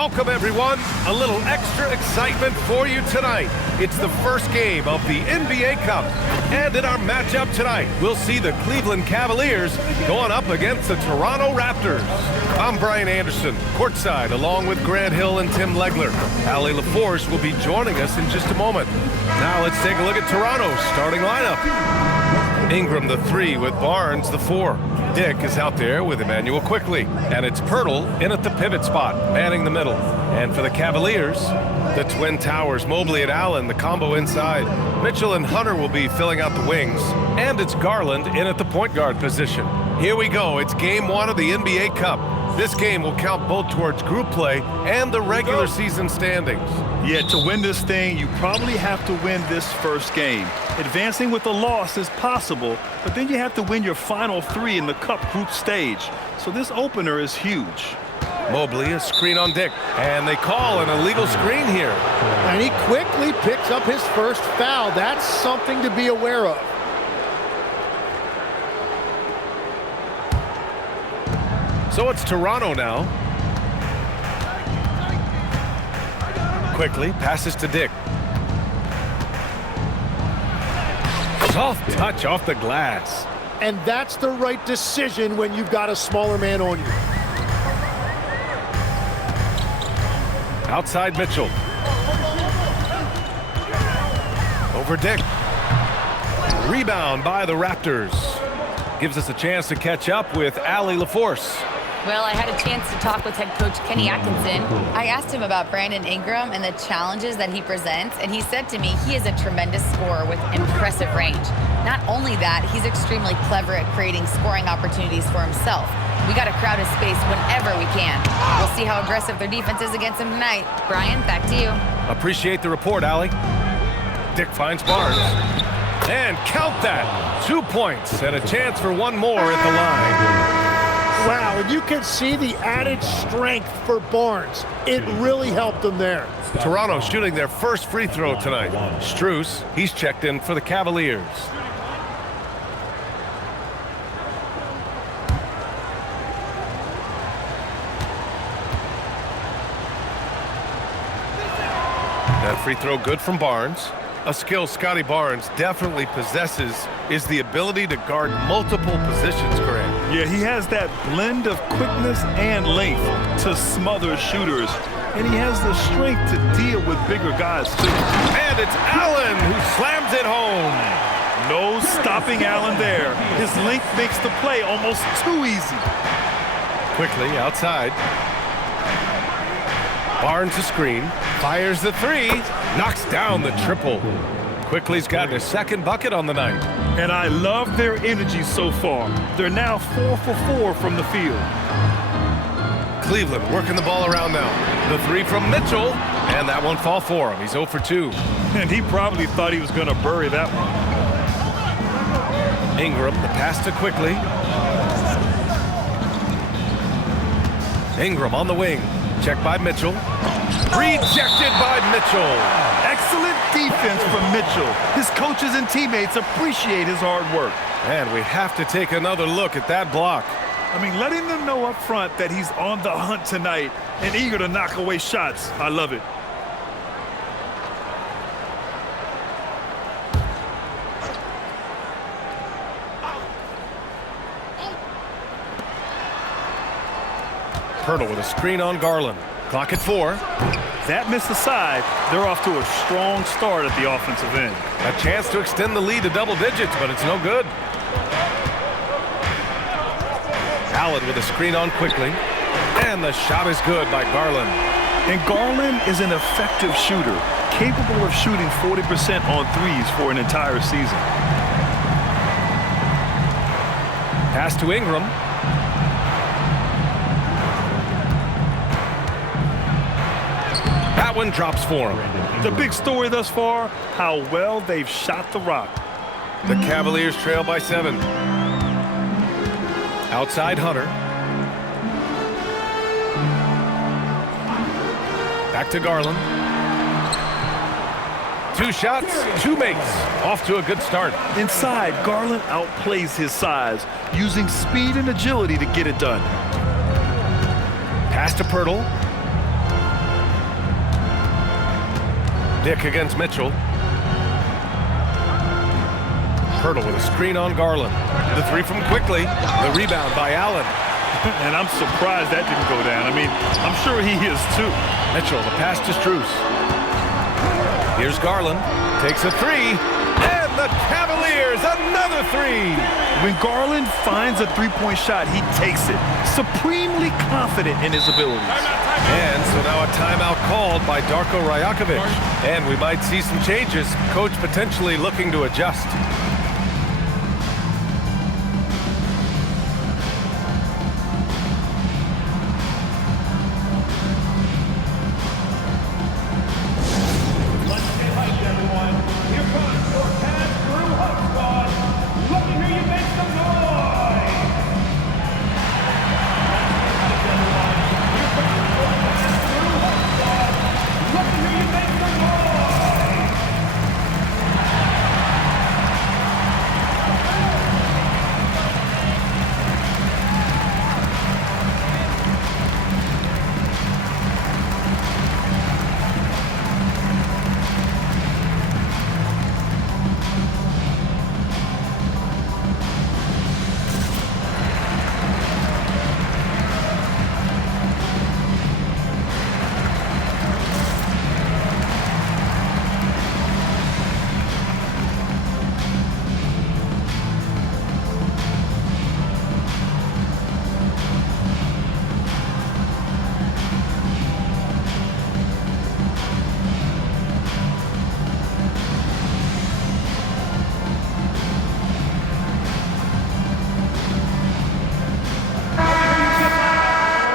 Welcome, everyone. A little extra excitement for you tonight. It's the first game of the NBA Cup. And in our matchup tonight, we'll see the Cleveland Cavaliers going up against the Toronto Raptors. I'm Brian Anderson, courtside, along with Grant Hill and Tim Legler. Allie LaForce will be joining us in just a moment. Now let's take a look at Toronto's starting lineup. Ingram the 3 with Barnes the 4. Dick is out there with Emmanuel Quickly, and it's Pirtle in at the pivot spot, manning the middle. And for the Cavaliers, the Twin Towers, Mobley and Allen, the combo inside. Mitchell and Hunter will be filling out the wings, and it's Garland in at the point guard position. Here we go. It's game 1 of the NBA Cup. This game will count both towards group play and the regular season standings. Yeah, to win this thing, you probably have to win this first game. Advancing with a loss is possible, but then you have to win your final 3 in the Cup group stage. So this opener is huge. Mobley, a screen on Dick, and they call an illegal screen here. And he quickly picks up his first foul. That's something to be aware of. So it's Toronto now. Quickly passes to Dick. Soft touch off the glass. And that's the right decision when you've got a smaller man on you. Outside Mitchell. Over Dick. Rebound by the Raptors. Gives us a chance to catch up with Allie LaForce. Well, I had a chance to talk with head coach Kenny Atkinson. I asked him about Brandon Ingram and the challenges that he presents, and he said to me he is a tremendous scorer with impressive range. Not only that, he's extremely clever at creating scoring opportunities for himself. We got to crowd his space whenever we can. We'll see how aggressive their defense is against him tonight. Brian, back to you. Appreciate the report, Allie. Dick finds Barnes. And count that. 2 points and a chance for one more at the line. Wow, and you can see the added strength for Barnes. It really helped him there. Toronto shooting their first free throw tonight. Strus, he's checked in for the Cavaliers. That free throw good from Barnes. A skill Scotty Barnes definitely possesses is the ability to guard multiple positions, Grant. Yeah, he has that blend of quickness and length to smother shooters. And he has the strength to deal with bigger guys, too. And it's Allen who slams it home. No stopping Allen there. His length makes the play almost too easy. Quickly outside. Barnes a screen, fires the 3, knocks down the triple. Quickly's gotten his second bucket on the night. And I love their energy so far. They're now 4 for 4 from the field. Cleveland working the ball around now. The 3 from Mitchell, and that won't fall for him. He's 0 for 2. And he probably thought he was going to bury that one. Ingram, the pass to Quickly. Ingram on the wing. Checked by Mitchell. Rejected by Mitchell. Excellent defense from Mitchell. His coaches and teammates appreciate his hard work. And we have to take another look at that block. I mean, letting them know up front that he's on the hunt tonight and eager to knock away shots. I love it. Pirtle with a screen on Garland. Clock at 4. That miss aside, they're off to a strong start at the offensive end. A chance to extend the lead to double digits, but it's no good. Allen with a screen on Quickly. And the shot is good by Garland. And Garland is an effective shooter, capable of shooting 40% on threes for an entire season. Pass to Ingram. That one drops for him. The big story thus far, how well they've shot the rock. The Cavaliers trail by 7. Outside Hunter. Back to Garland. 2 shots, 2 makes. Off to a good start. Inside, Garland outplays his size, using speed and agility to get it done. Pass to Pirtle. Dick against Mitchell. Hurdle with a screen on Garland. The three from Quickly. The rebound by Allen. And I'm surprised that didn't go down. I mean, I'm sure he is too. Mitchell, the pass to Strus. Here's Garland. Takes a three. And the Cavaliers, another three. When Garland finds a three-point shot, he takes it. Supremely confident in his abilities. And so now a timeout called by Darko Rajakovic. And we might see some changes. Coach potentially looking to adjust.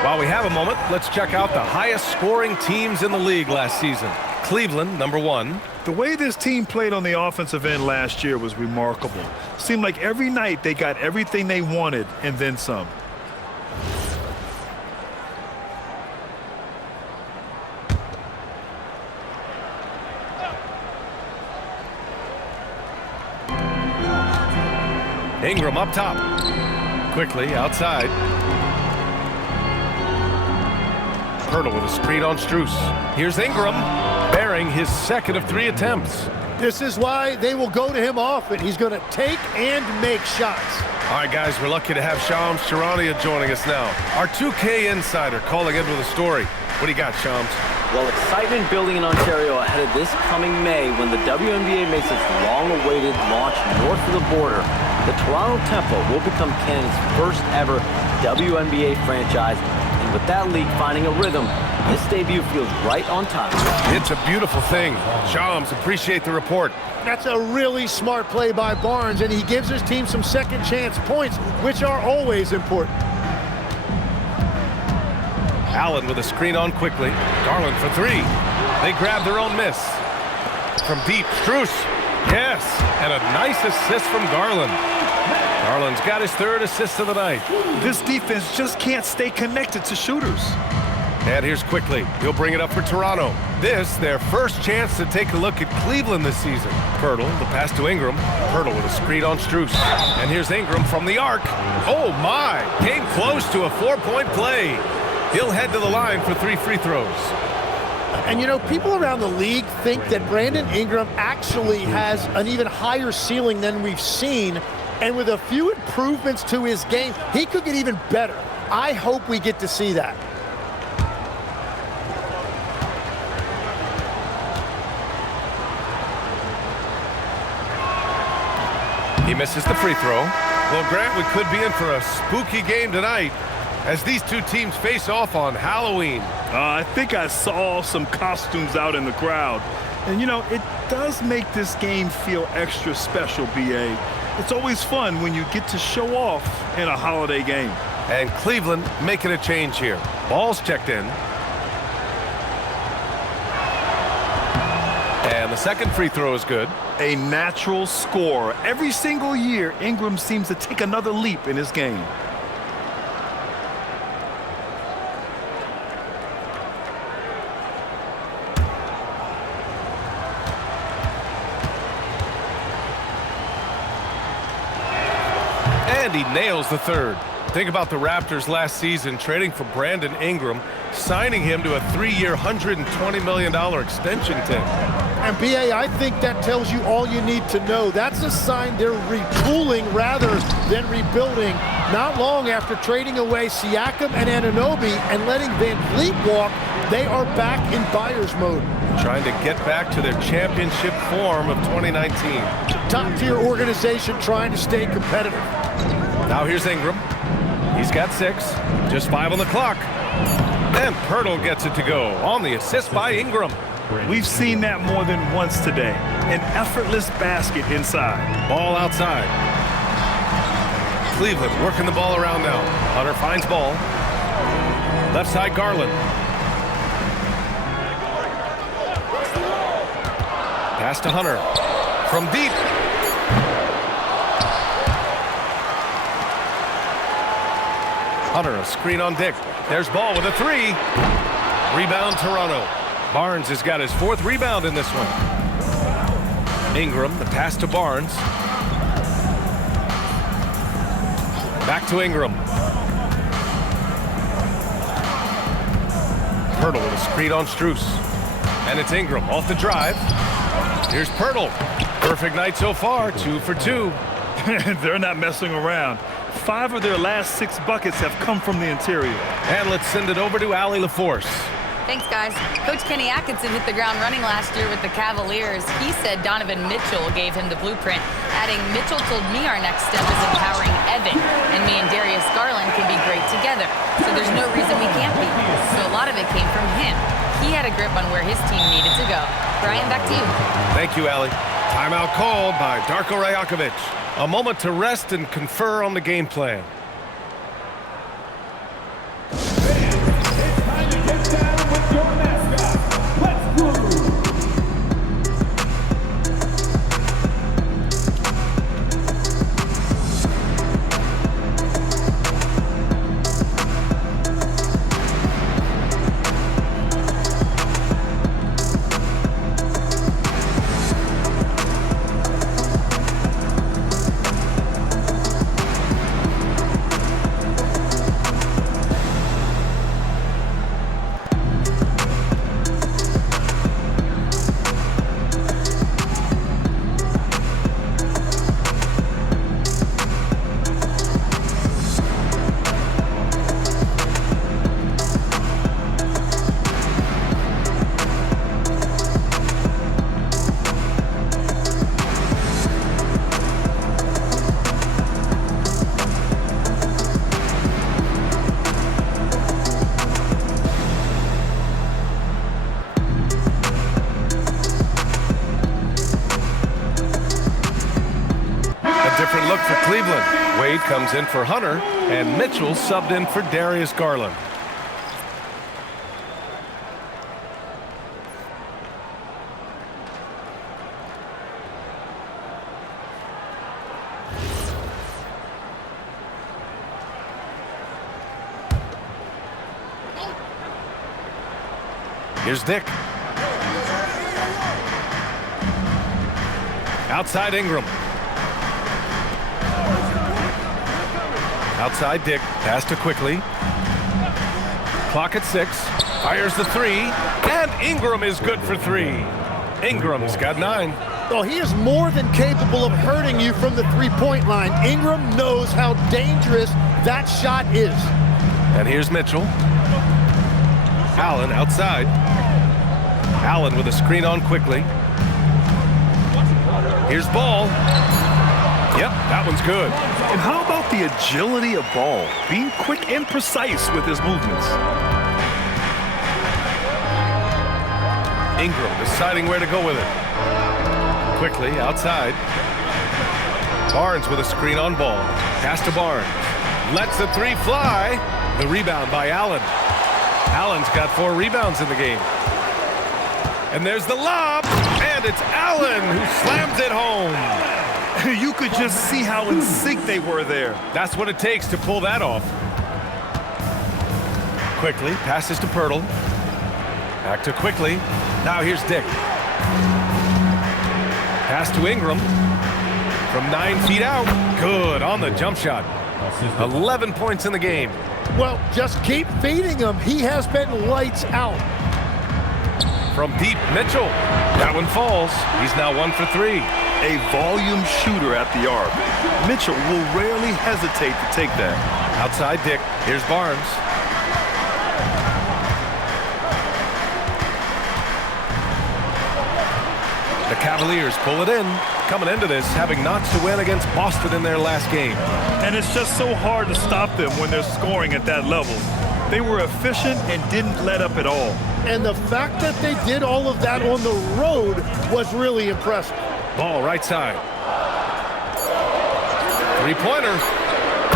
While we have a moment, let's check out the highest scoring teams in the league last season. Cleveland, number 1. The way this team played on the offensive end last year was remarkable. Seemed like every night they got everything they wanted and then some. Ingram up top. Quickly outside. Hurdle with a screen on Strus. Here's Ingram, bearing his second of 3 attempts. This is why they will go to him often. He's going to take and make shots. All right, guys, we're lucky to have Shams Charania joining us now. Our 2K insider calling in with a story. What do you got, Shams? Well, excitement building in Ontario ahead of this coming May when the WNBA makes its long-awaited launch north of the border. The Toronto Tempo will become Canada's first ever WNBA franchise. And with that league finding a rhythm, this debut feels right on time. It's a beautiful thing. Shams, appreciate the report. That's a really smart play by Barnes, and he gives his team some second chance points, which are always important. Allen with a screen on Quickly. Garland for 3. They grab their own miss. From deep, Strus. Yes, and a nice assist from Garland. Garland's got his 3rd assist of the night. This defense just can't stay connected to shooters. And here's Quickly. He'll bring it up for Toronto. This, their first chance to take a look at Cleveland this season. Hurdle, the pass to Ingram. Hurdle with a screen on Strus. And here's Ingram from the arc. Oh, my. Came close to a 4-point play. He'll head to the line for 3 free throws. And, you know, people around the league think that Brandon Ingram actually has an even higher ceiling than we've seen. And with a few improvements to his game, he could get even better. I hope we get to see that. He misses the free throw. Well, Grant, we could be in for a spooky game tonight as these two teams face off on Halloween. I think I saw some costumes out in the crowd. And, you know, it does make this game feel extra special, B.A. It's always fun when you get to show off in a holiday game. And Cleveland making a change here. Ball's checked in. And the second free throw is good. A natural scorer. Every single year, Ingram seems to take another leap in his game. And he nails the 3rd. Think about the Raptors last season trading for Brandon Ingram, signing him to a 3-year, $120 million extension, Tim. And B.A., I think that tells you all you need to know. That's a sign they're retooling rather than rebuilding. Not long after trading away Siakam and Anunoby and letting Van Vliet walk, they are back in buyer's mode. Trying to get back to their championship form of 2019. Top-tier organization trying to stay competitive. Now here's Ingram. He's got 6, just 5 on the clock. And Pirtle gets it to go on the assist by Ingram. We've seen that more than once today. An effortless basket inside. Ball outside. Cleveland working the ball around now. Hunter finds ball. Left side Garland. Pass to Hunter. From deep. Hunter, a screen on Dick. There's ball with a 3. Rebound Toronto. Barnes has got his 4th rebound in this one. Ingram, the pass to Barnes. Back to Ingram. Pirtle with a screen on Strus. And it's Ingram off the drive. Here's Pirtle. Perfect night so far, 2 for 2. They're not messing around. 5 of their last 6 buckets have come from the interior. And let's send it over to Allie LaForce. Thanks, guys. Coach Kenny Atkinson hit the ground running last year with the Cavaliers. He said Donovan Mitchell gave him the blueprint, adding, "Mitchell told me our next step is empowering Evan, and me and Darius Garland can be great together. So there's no reason we can't be." So a lot of it came from him. He had a grip on where his team needed to go. Brian, back to you. Thank you, Allie. Timeout called by Darko Rajakovic. A moment to rest and confer on the game plan. Different look for Cleveland. Wade comes in for Hunter, and Mitchell subbed in for Darius Garland. Here's Dick. Outside Ingram. Outside Dick, pass to Quickly. Clock at 6, fires the 3, and Ingram is good for 3. Ingram's got 9. Well, he is more than capable of hurting you from the three-point line. Ingram knows how dangerous that shot is. And here's Mitchell. Allen outside. Allen with a screen on Quickly. Here's Ball. Yep, that one's good. And how about the agility of Ball? Being quick and precise with his movements. Ingram deciding where to go with it. Quickly outside. Barnes with a screen on Ball. Pass to Barnes. Lets the 3 fly. The rebound by Allen. Allen's got 4 rebounds in the game. And there's the lob. And it's Allen who slams it home. You could just see how in sync they were there. That's what it takes to pull that off. Quickly passes to Pirtle. Back to Quickly. Now here's Dick. Pass to Ingram. From 9 feet out. Good on the jump shot. 11 points in the game. Well, just keep feeding him. He has been lights out. From deep, Mitchell. That one falls. He's now 1 for 3. A volume shooter at the arc. Mitchell will rarely hesitate to take that. Outside Dick. Here's Barnes. The Cavaliers pull it in. Coming into this, having notched a win against Boston in their last game. And it's just so hard to stop them when they're scoring at that level. They were efficient and didn't let up at all. And the fact that they did all of that on the road was really impressive. Ball right side. Three-pointer.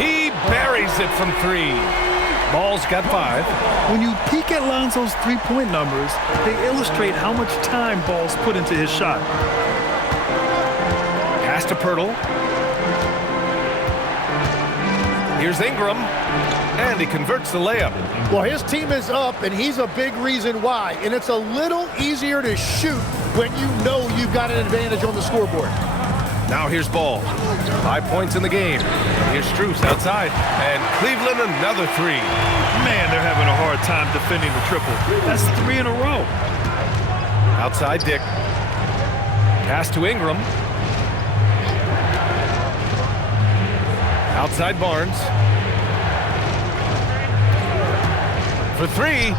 He buries it from 3. Ball's got 5. When you peek at Lonzo's three-point numbers, they illustrate how much time Ball's put into his shot. Pass to Pirtle. Here's Ingram. And he converts the layup. Well, his team is up, and he's a big reason why. And it's a little easier to shoot when you know you've got an advantage on the scoreboard. Now here's Ball. 5 points in the game. Here's Strus outside. And Cleveland another 3. Man, they're having a hard time defending the triple. That's 3 in a row. Outside Dick. Pass to Ingram. Outside Barnes. For 3.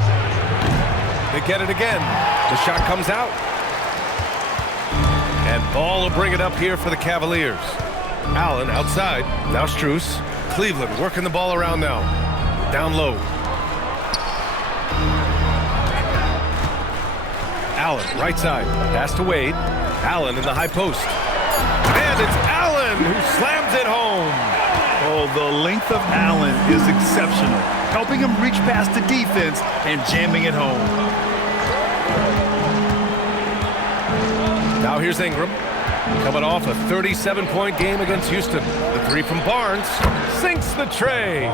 They get it again. The shot comes out. And Ball will bring it up here for the Cavaliers. Allen outside. Now Strus. Cleveland working the ball around now. Down low. Allen right side. Pass to Wade. Allen in the high post. And it's Allen who slams it home. Oh, the length of Allen is exceptional, helping him reach past the defense and jamming it home. Now here's Ingram, coming off a 37-point game against Houston. The 3 from Barnes sinks the tray.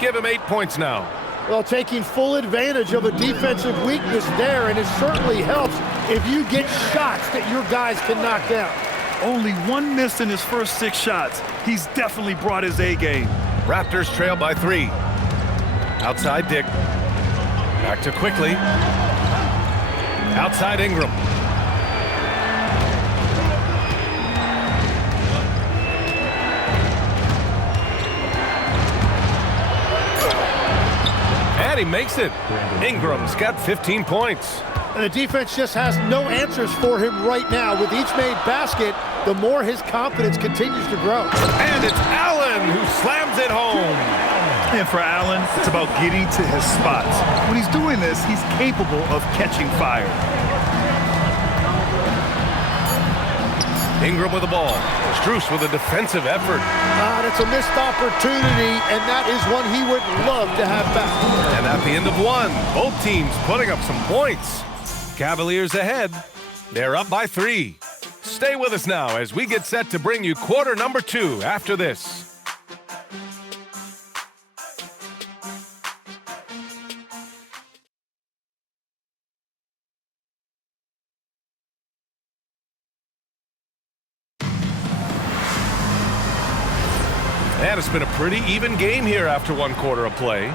Give him 8 points now. Well, taking full advantage of a defensive weakness there, and it certainly helps if you get shots that your guys can knock down. Only 1 miss in his first 6 shots. He's definitely brought his A game. Raptors trail by 3. Outside Dick. Back to Quickly. Outside Ingram. And he makes it. Ingram's got 15 points. And the defense just has no answers for him right now. With each made basket, the more his confidence continues to grow. And it's Allen who slams it home. And for Allen, it's about getting to his spots. When he's doing this, he's capable of catching fire. Ingram with the ball. Strus with a defensive effort. That's a missed opportunity, and that is one he would love to have back. And at the end of 1, both teams putting up some points. Cavaliers ahead. They're up by 3. Stay with us now as we get set to bring you quarter number 2 after this. And it's been a pretty even game here after 1 quarter of play.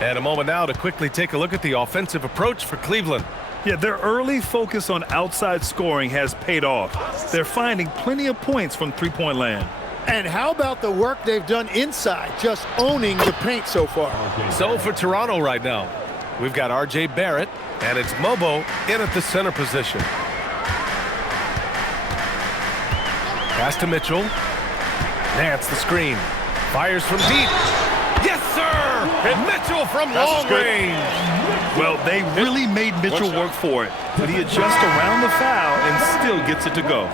And a moment now to quickly take a look at the offensive approach for Cleveland. Yeah, their early focus on outside scoring has paid off. They're finding plenty of points from three-point land. And how about the work they've done inside, just owning the paint so far? So for Toronto right now, we've got R.J. Barrett, and it's Mobo in at the center position. Pass to Mitchell. Nance the screen. Fires from deep. Yes, sir! And Mitchell from long range. Well, they really made Mitchell work for it, but he adjusts around the foul and still gets it to go.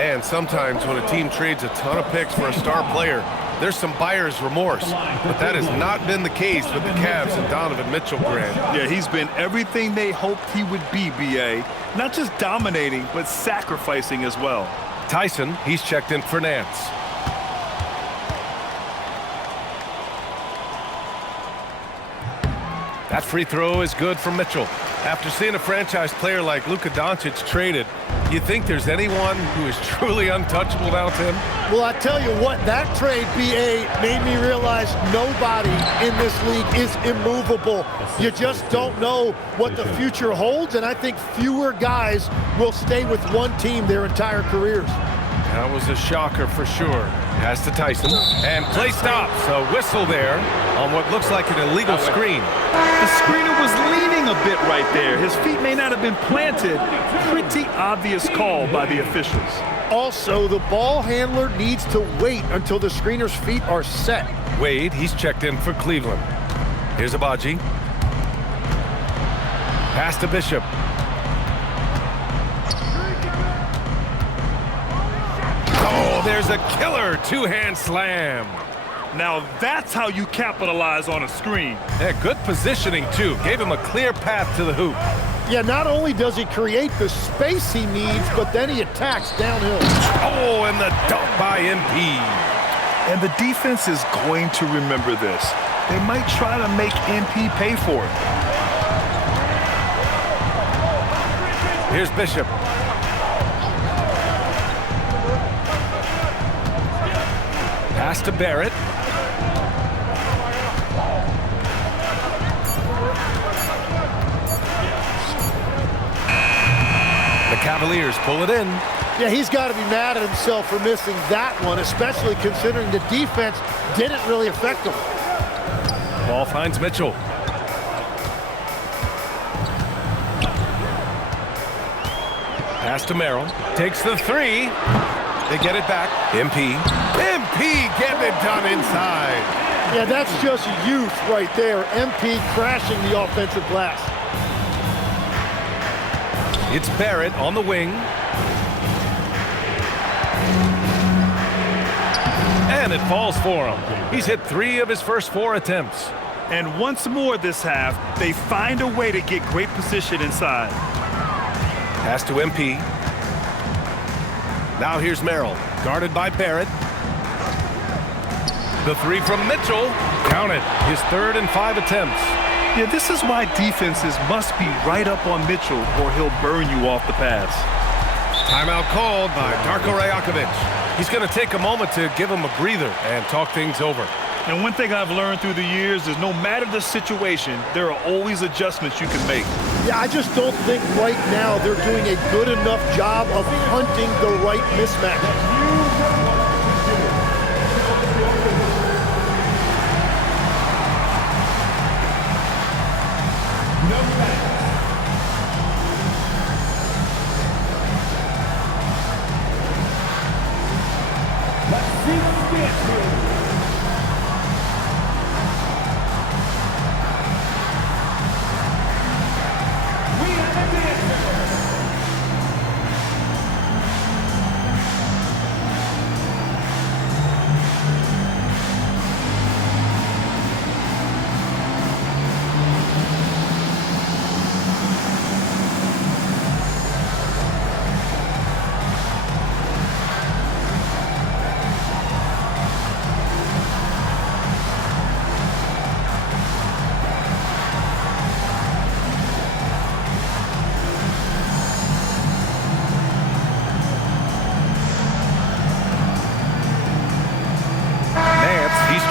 And sometimes when a team trades a ton of picks for a star player, there's some buyer's remorse. But that has not been the case with the Cavs and Donovan Mitchell, Grant. Yeah, he's been everything they hoped he would be, B.A. Not just dominating, but sacrificing as well. Tyson, he's checked in for Nance. That free throw is good from Mitchell. After seeing a franchise player like Luka Doncic traded, you think there's anyone who is truly untouchable now, Tim? Well, I tell you what, that trade, BA, made me realize nobody in this league is immovable. You just don't know what the future holds, and I think fewer guys will stay with one team their entire careers. That was a shocker for sure. Pass to Tyson, and play stops. A whistle there on what looks like an illegal screen. The screener was leaning a bit right there. His feet may not have been planted. Pretty obvious call by the officials. Also, the ball handler needs to wait until the screener's feet are set. Wade, he's checked in for Cleveland. Here's Abaji. Pass to Bishop. Oh, there's a killer two-hand slam. Now that's how you capitalize on a screen. Yeah, good positioning, too. Gave him a clear path to the hoop. Yeah, not only does he create the space he needs, but then he attacks downhill. Oh, and the dunk by MP. And the defense is going to remember this. They might try to make MP pay for it. Here's Bishop. Pass to Barrett. The Cavaliers pull it in. Yeah, he's got to be mad at himself for missing that one, especially considering the defense didn't really affect him. Ball finds Mitchell. Pass to Merrill. Takes the three. They get it back. MP. MP getting it done inside. Yeah, that's just youth right there. MP crashing the offensive glass. It's Barrett on the wing. And it falls for him. He's hit 3 of his first 4 attempts. And once more this half, they find a way to get great position inside. Pass to MP. Now here's Merrill, guarded by Barrett. The 3 from Mitchell. Count it. His 3rd and 5 attempts. Yeah, this is why defenses must be right up on Mitchell or he'll burn you off the pass. Timeout called by Darko Rajakovic. He's going to take a moment to give him a breather and talk things over. And one thing I've learned through the years is no matter the situation, there are always adjustments you can make. Yeah, I just don't think right now they're doing a good enough job of hunting the right mismatch.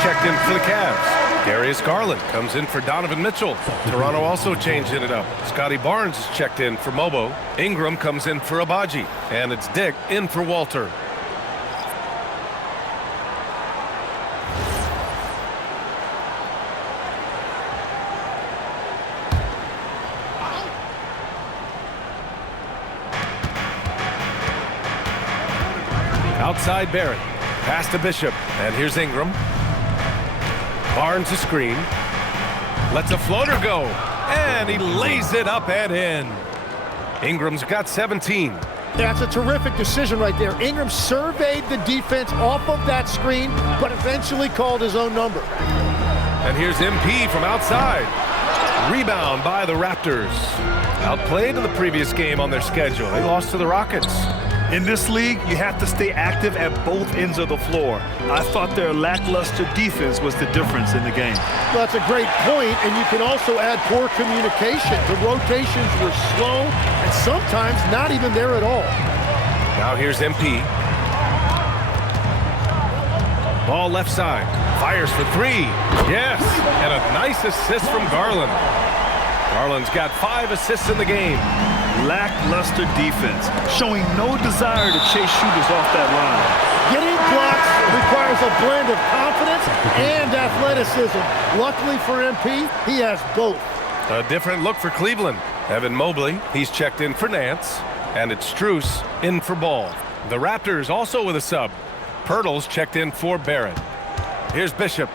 Checked in for the Cavs. Darius Garland comes in for Donovan Mitchell. Toronto also changing it up. Scotty Barnes is checked in for Mobo. Ingram comes in for Abaji. And it's Dick in for Walter. Outside Barrett. Pass to Bishop. And here's Ingram. Barnes a screen. Lets a floater go. And he lays it up and in. Ingram's got 17. Yeah, it's a terrific decision right there. Ingram surveyed the defense off of that screen, but eventually called his own number. And here's MP from outside. Rebound by the Raptors. Outplayed in the previous game on their schedule. They lost to the Rockets. In this league, you have to stay active at both ends of the floor. I thought their lackluster defense was the difference in the game. Well, that's a great point, and you can also add poor communication. The rotations were slow and sometimes not even there at all. Now here's MP. Ball left side. Fires for three. Yes, and a nice assist from Garland. Garland's got 5 assists in the game. Lackluster defense, showing no desire to chase shooters off that line. Getting blocks requires a blend of confidence and athleticism. Luckily for MP, he has both. A different look for Cleveland. Evan Mobley, he's checked in for Nance. And it's Strus in for Ball. The Raptors also with a sub. Pirtle's checked in for Barrett. Here's Bishop.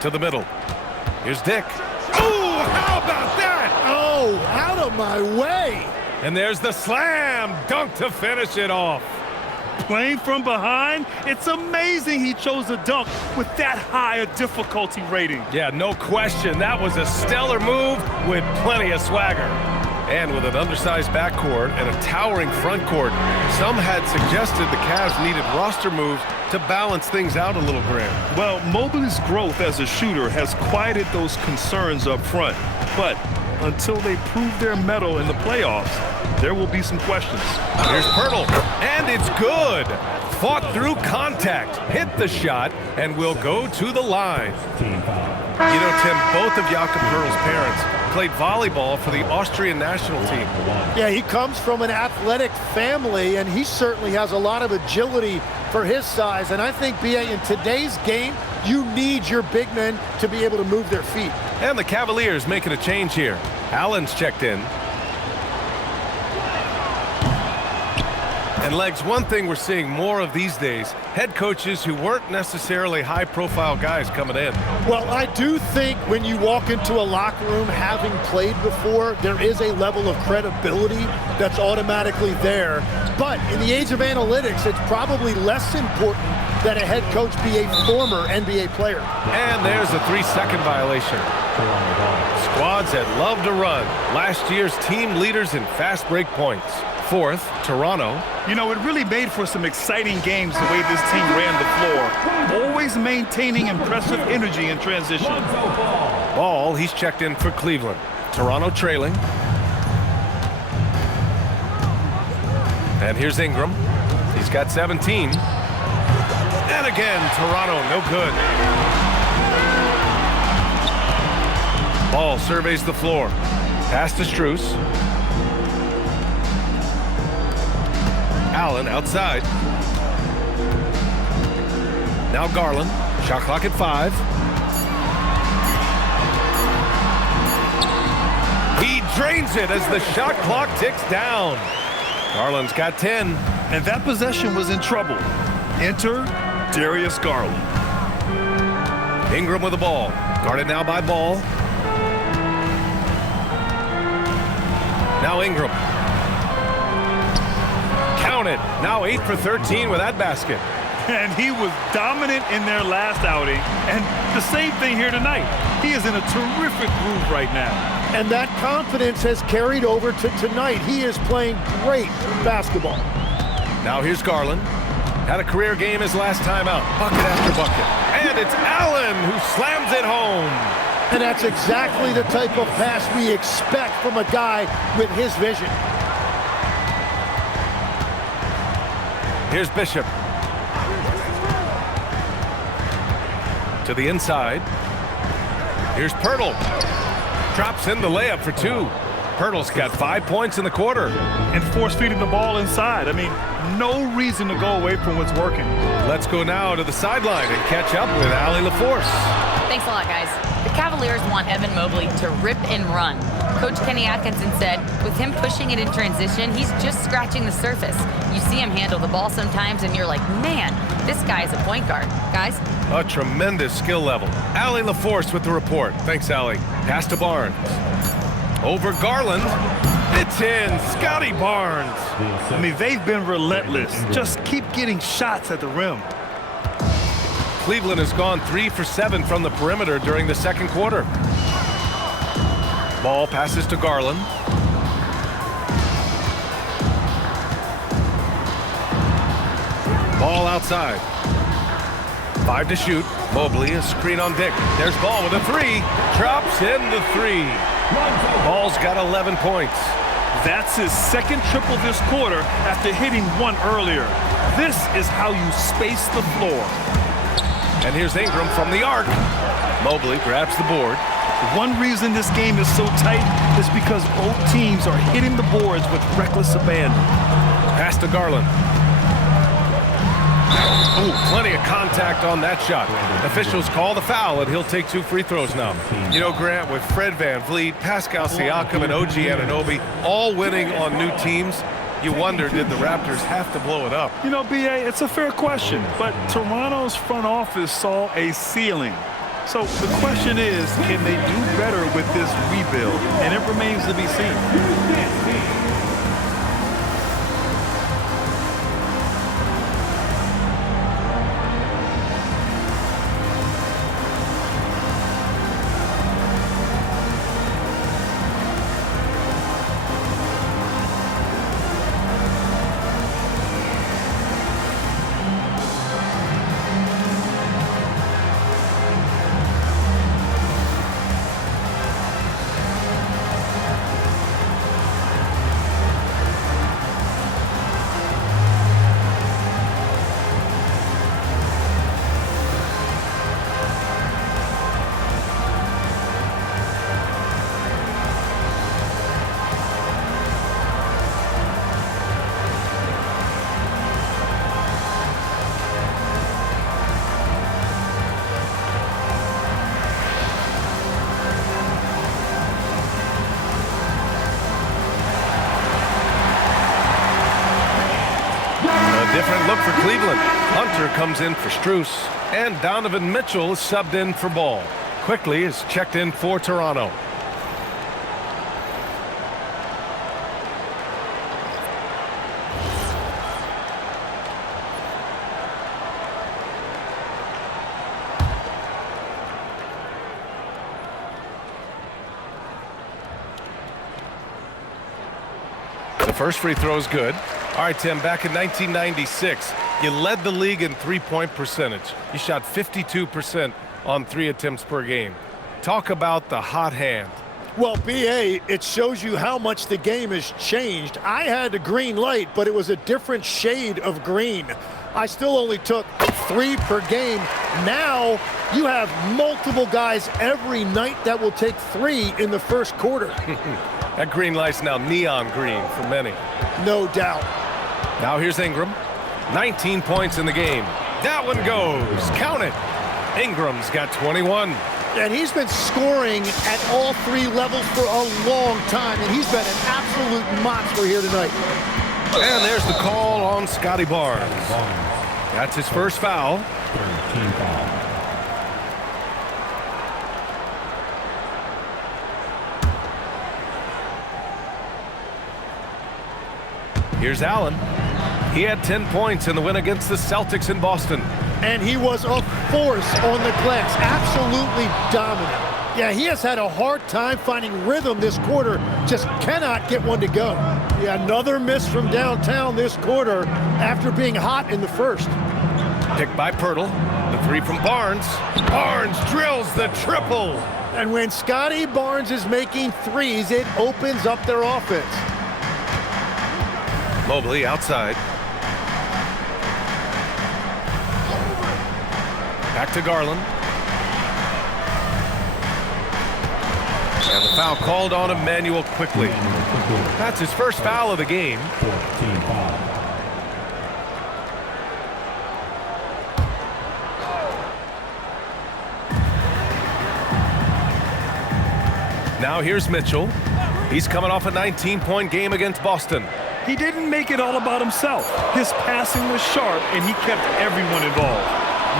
To the middle. Here's Dick. Oh, how about that? Oh, out of my way. And there's the slam dunk to finish it off. Playing from behind, it's amazing he chose a dunk with that high a difficulty rating. Yeah, no question. That was a stellar move with plenty of swagger. And with an undersized backcourt and a towering front court, some had suggested the Cavs needed roster moves to balance things out a little, Graham. Well, Mobley's growth as a shooter has quieted those concerns up front. But until they prove their mettle in the playoffs, there will be some questions. Here's Pirtle, and it's good. Fought through contact, hit the shot, and will go to the line. You know, Tim, both of Jakob Pirtle's parents played volleyball for the Austrian national team. Yeah, he comes from an athletic family, and he certainly has a lot of agility for his size. And I think, B.A., in today's game, you need your big men to be able to move their feet. And the Cavaliers making a change here. Allen's checked in. And Legs, one thing we're seeing more of these days, head coaches who weren't necessarily high-profile guys coming in. Well, I do think when you walk into a locker room having played before, there is a level of credibility that's automatically there. But in the age of analytics, it's probably less important that a head coach be a former NBA player. And there's a 3-second violation. Squads that love to run. Last year's team leaders in fast break points. 4th, Toronto. You know, it really made for some exciting games the way this team ran the floor. Always maintaining impressive energy in transition. Ball, he's checked in for Cleveland. Toronto trailing. And here's Ingram. He's got 17. And again, Toronto, no good. Ball surveys the floor. Pass to Strus. Allen outside. Now Garland. Shot clock at 5. He drains it as the shot clock ticks down. Garland's got 10. And that possession was in trouble. Enter Darius Garland. Ingram with the ball. Guarded now by Ball. Now Ingram. Counted. Now 8 for 13 with that basket. And he was dominant in their last outing. And the same thing here tonight. He is in a terrific groove right now. And that confidence has carried over to tonight. He is playing great basketball. Now here's Garland. Had a career game his last time out. Bucket after bucket. And it's Allen who slams it home. And that's exactly the type of pass we expect from a guy with his vision. Here's Bishop. To the inside. Here's Pirtle. Drops in the layup for 2. Pirtle's got 5 points in the quarter. And force feeding the ball inside. I mean, no reason to go away from what's working. Let's go now to the sideline and catch up with Allie LaForce. Thanks a lot, guys. The Cavaliers want Evan Mobley to rip and run. Coach Kenny Atkinson said, with him pushing it in transition, he's just scratching the surface. You see him handle the ball sometimes, and you're like, man, this guy is a point guard. Guys? A tremendous skill level. Allie LaForce with the report. Thanks, Allie. Pass to Barnes. Over Garland. It's in. Scotty Barnes. I mean, they've been relentless. Just keep getting shots at the rim. Cleveland has gone 3 for 7 from the perimeter during the second quarter. Ball passes to Garland. Ball outside. 5 to shoot. Mobley, a screen on Dick. There's Ball with a 3. Drops in the 3. Ball's got 11 points. That's his second triple this quarter after hitting 1 earlier. This is how you space the floor. And here's Ingram from the arc. Mobley grabs the board. One reason this game is so tight is because both teams are hitting the boards with reckless abandon. Pass to Garland. Ooh, plenty of contact on that shot. Officials call the foul, and he'll take 2 free throws now. You know, Grant, with Fred VanVleet, Pascal Siakam, and OG Anunoby all winning on new teams, you wonder, did the Raptors have to blow it up? You know, B.A., it's a fair question, but Toronto's front office saw a ceiling. So the question is, can they do better with this rebuild? And it remains to be seen. Different look for Cleveland. Hunter comes in for Strus, and Donovan Mitchell is subbed in for Ball. Quickly is checked in for Toronto. The first free throw is good. All right, Tim, back in 1996, you led the league in three-point percentage. You shot 52% on 3 attempts per game. Talk about the hot hand. Well, B.A., it shows you how much the game has changed. I had a green light, but it was a different shade of green. I still only took 3 per game. Now you have multiple guys every night that will take 3 in the first quarter. That green light's now neon green for many. No doubt. Now here's Ingram. 19 points in the game. That one goes. Count it. Ingram's got 21. And he's been scoring at all 3 levels for a long time, and he's been an absolute monster here tonight. And there's the call on Scotty Barnes. That's his first foul. 13 foul. Here's Allen. He had 10 points in the win against the Celtics in Boston. And he was a force on the glass, absolutely dominant. Yeah, he has had a hard time finding rhythm this quarter, just cannot get one to go. Yeah, another miss from downtown this quarter after being hot in the first. Picked by Pirtle. The 3 from Barnes. Barnes drills the triple. And when Scotty Barnes is making threes, it opens up their offense. Mobley outside. Back to Garland. And the foul called on Emmanuel quickly. That's his first foul of the game. 14 foul. Now here's Mitchell. He's coming off a 19-point game against Boston. He didn't make it all about himself. His passing was sharp, and he kept everyone involved.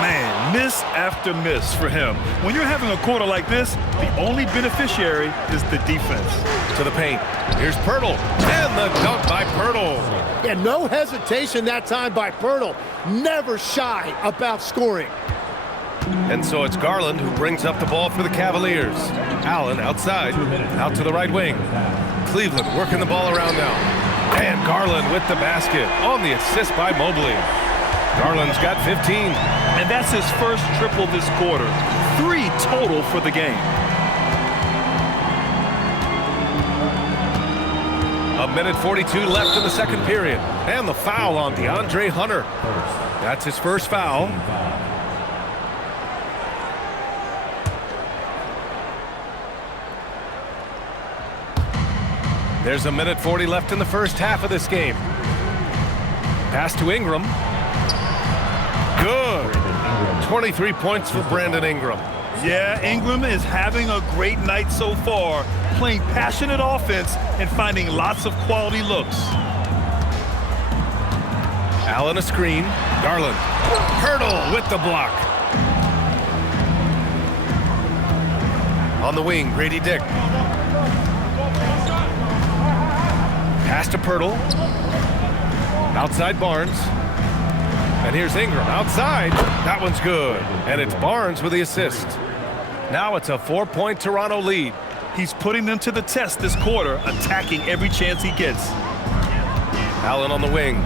Man, miss after miss for him. When you're having a quarter like this, the only beneficiary is the defense. To the paint. Here's Pirtle. And the dunk by Pirtle. Yeah, no hesitation that time by Pirtle. Never shy about scoring. And so it's Garland who brings up the ball for the Cavaliers. Allen outside, out to the right wing. Cleveland working the ball around now. And Garland with the basket on the assist by Mobley. Garland's got 15. And that's his first triple this quarter. 3 total for the game. A minute 42 left in the second period. And the foul on DeAndre Hunter. That's his first foul. There's a minute 40 left in the first half of this game. Pass to Ingram. Good. 23 points for Brandon Ingram. Yeah, Ingram is having a great night so far, playing passionate offense and finding lots of quality looks. Allen a screen. Garland. Hurdle with the block. On the wing, Grady Dick. Pass to Pirtle. Outside Barnes. And here's Ingram outside. That one's good. And it's Barnes with the assist. Now it's a 4-point Toronto lead. He's putting them to the test this quarter, attacking every chance he gets. Allen on the wing.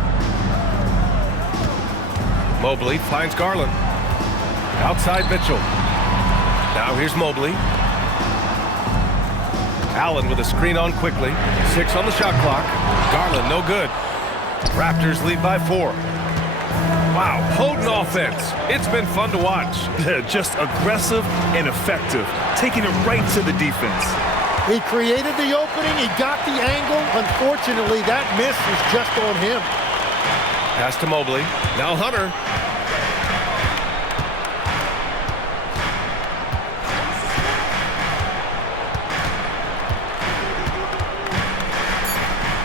Mobley finds Garland. Outside Mitchell. Now here's Mobley. Allen with a screen on quickly. 6 on the shot clock. Garland no good. Raptors lead by 4. Wow, potent offense. It's been fun to watch. Just aggressive and effective, taking it right to the defense. He created the opening. He got the angle. Unfortunately, that miss is just on him. Pass to Mobley. Now Hunter.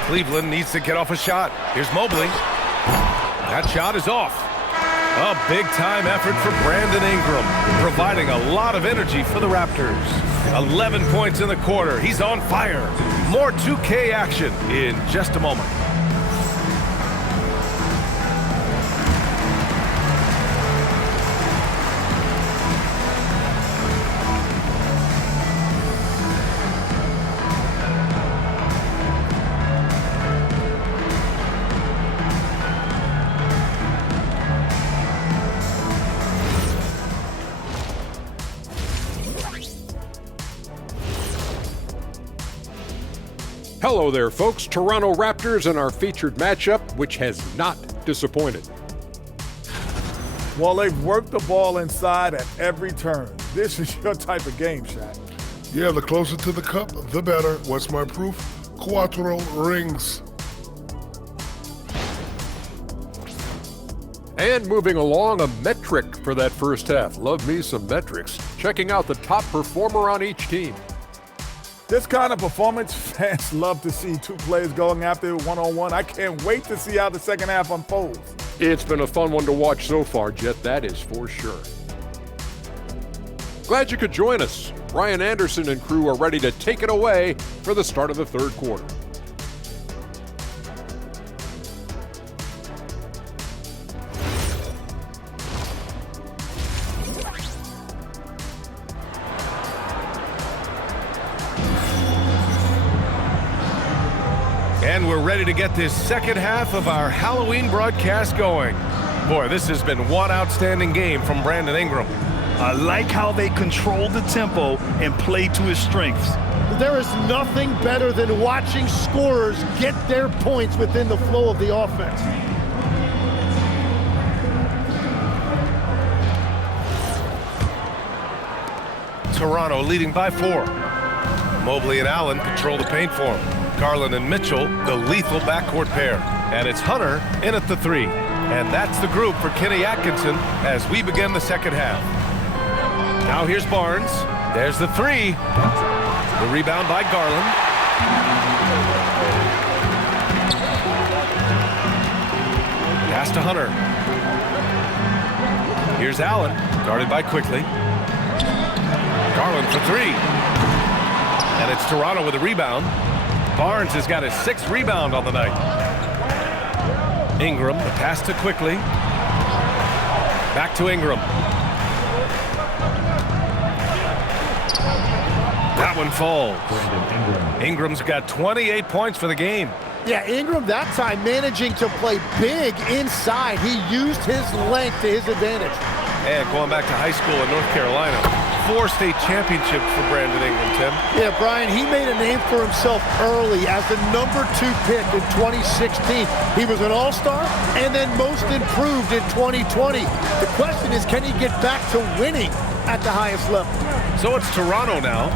Cleveland needs to get off a shot. Here's Mobley. That shot is off. A big-time effort for Brandon Ingram, providing a lot of energy for the Raptors. 11 points in the quarter. He's on fire. More 2K action in just a moment. Hello there, folks. Toronto Raptors in our featured matchup, which has not disappointed. Well, they've worked the ball inside at every turn. This is your type of game, Shaq. Yeah, the closer to the cup, the better. What's my proof? Cuatro rings. And moving along, a metric for that first half. Love me some metrics. Checking out the top performer on each team. This kind of performance, fans love to see two players going after it one-on-one. I can't wait to see how the second half unfolds. It's been a fun one to watch so far, Jet, that is for sure. Glad you could join us. Brian Anderson and crew are ready to take it away for the start of the third quarter. And we're ready to get this second half of our Halloween broadcast going. Boy, this has been one outstanding game from Brandon Ingram. I like how they control the tempo and play to his strengths. There is nothing better than watching scorers get their points within the flow of the offense. Toronto leading by 4. Mobley and Allen control the paint for him. Garland and Mitchell, the lethal backcourt pair. And it's Hunter in at the 3. And that's the group for Kenny Atkinson as we begin the second half. Now here's Barnes. There's the 3. The rebound by Garland. Pass to Hunter. Here's Allen, guarded by Quickly. Garland for 3. And it's Toronto with a rebound. Barnes has got his 6th rebound on the night. Ingram, the pass to Quickly. Back to Ingram. That one falls. Ingram's got 28 points for the game. Yeah, Ingram that time managing to play big inside. He used his length to his advantage. And going back to high school in North Carolina, 4 state championships for Brandon Ingram, Tim. Yeah, Brian, he made a name for himself early as the #2 pick in 2016. He was an all-star and then most improved in 2020. The question is, can he get back to winning at the highest level? So it's Toronto now,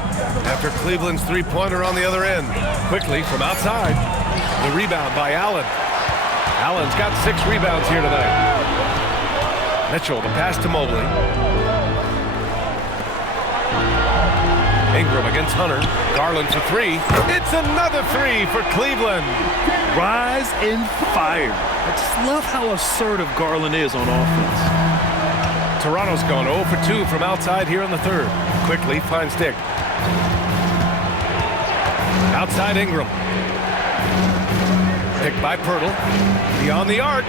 after Cleveland's three-pointer on the other end. Quickly from outside, the rebound by Allen. Allen's got 6 rebounds here tonight. Mitchell, the pass to Mobley. Ingram against Hunter. Garland for 3. It's another 3 for Cleveland. Rise and fire. I just love how assertive Garland is on offense. Toronto's gone 0 for 2 from outside here in the third. Quickly finds Dick. Outside Ingram. Picked by Pirtle. Beyond the arc.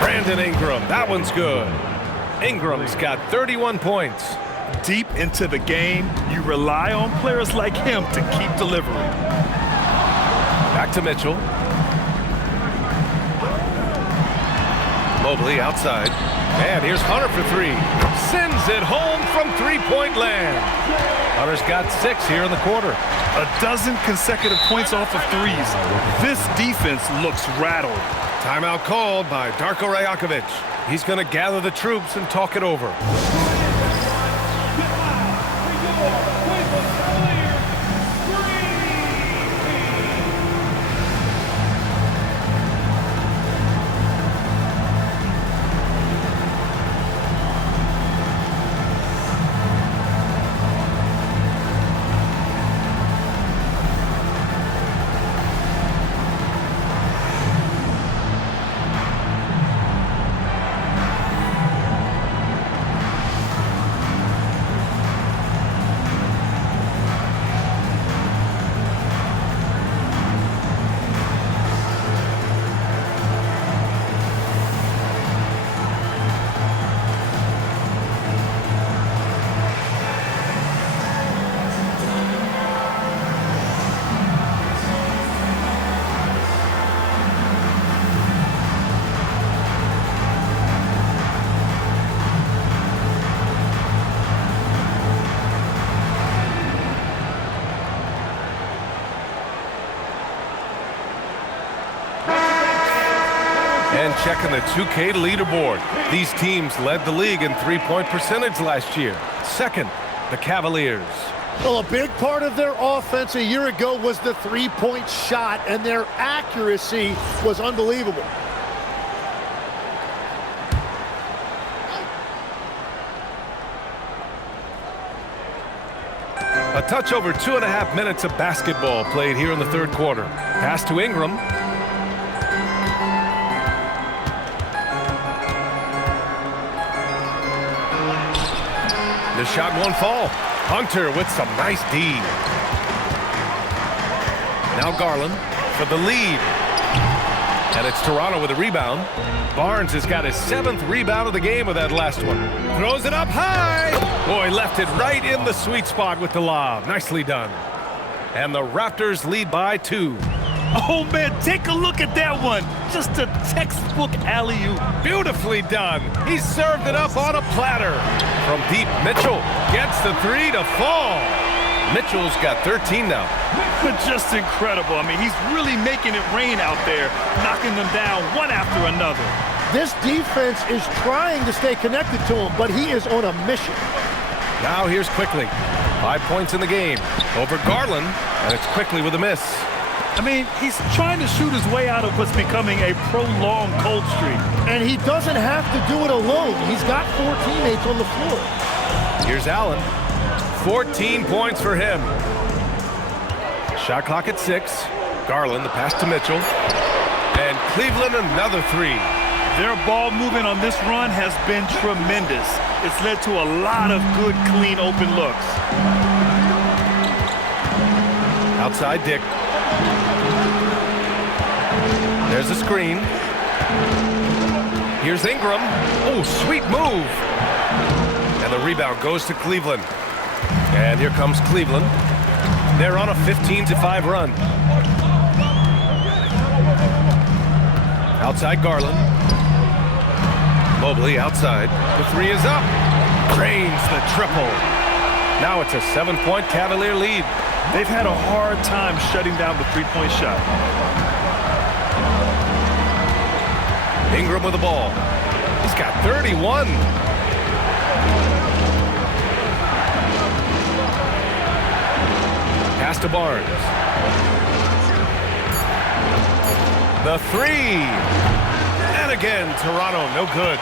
Brandon Ingram. That one's good. Ingram's got 31 points. Deep into the game, you rely on players like him to keep delivering. Back to Mitchell. Mobley outside. And here's Hunter for 3. Sends it home from three-point land. Hunter's got 6 here in the quarter. A dozen consecutive points off of threes. This defense looks rattled. Timeout called by Darko Rajakovic. He's going to gather the troops and talk it over. And checking the 2K leaderboard. These teams led the league in three-point percentage last year. Second, the Cavaliers. Well, a big part of their offense a year ago was the three-point shot, and their accuracy was unbelievable. A touch over 2.5 minutes of basketball played here in the third quarter. Pass to Ingram. The shot won't fall. Hunter with some nice D. Now Garland for the lead. And it's Toronto with a rebound. Barnes has got his 7th rebound of the game with that last one. Throws it up high. Boy, left it right in the sweet spot with the lob. Nicely done. And the Raptors lead by 2. Oh, man, take a look at that one. Just a textbook alley-oop. Beautifully done. He served it up on a platter. From deep, Mitchell gets the 3 to fall. Mitchell's got 13 now. Just incredible. I mean, he's really making it rain out there, knocking them down one after another. This defense is trying to stay connected to him, but he is on a mission. Now here's Quickly. 5 points in the game. Over Garland, and it's Quickly with a miss. I mean, he's trying to shoot his way out of what's becoming a prolonged cold streak. And he doesn't have to do it alone. He's got 4 teammates on the floor. Here's Allen. 14 points for him. Shot clock at 6. Garland, the pass to Mitchell. And Cleveland, another 3. Their ball movement on this run has been tremendous. It's led to a lot of good, clean, open looks. Outside Dick. There's a screen. Here's Ingram. Oh, sweet move. And the rebound goes to Cleveland. And here comes Cleveland. They're on a 15-5 run. Outside Garland. Mobley outside. The 3 is up. Drains the triple. Now it's a 7-point Cavalier lead. They've had a hard time shutting down the three-point shot. Ingram with the ball. He's got 31. Pass to Barnes. The three. And again, Toronto, no good.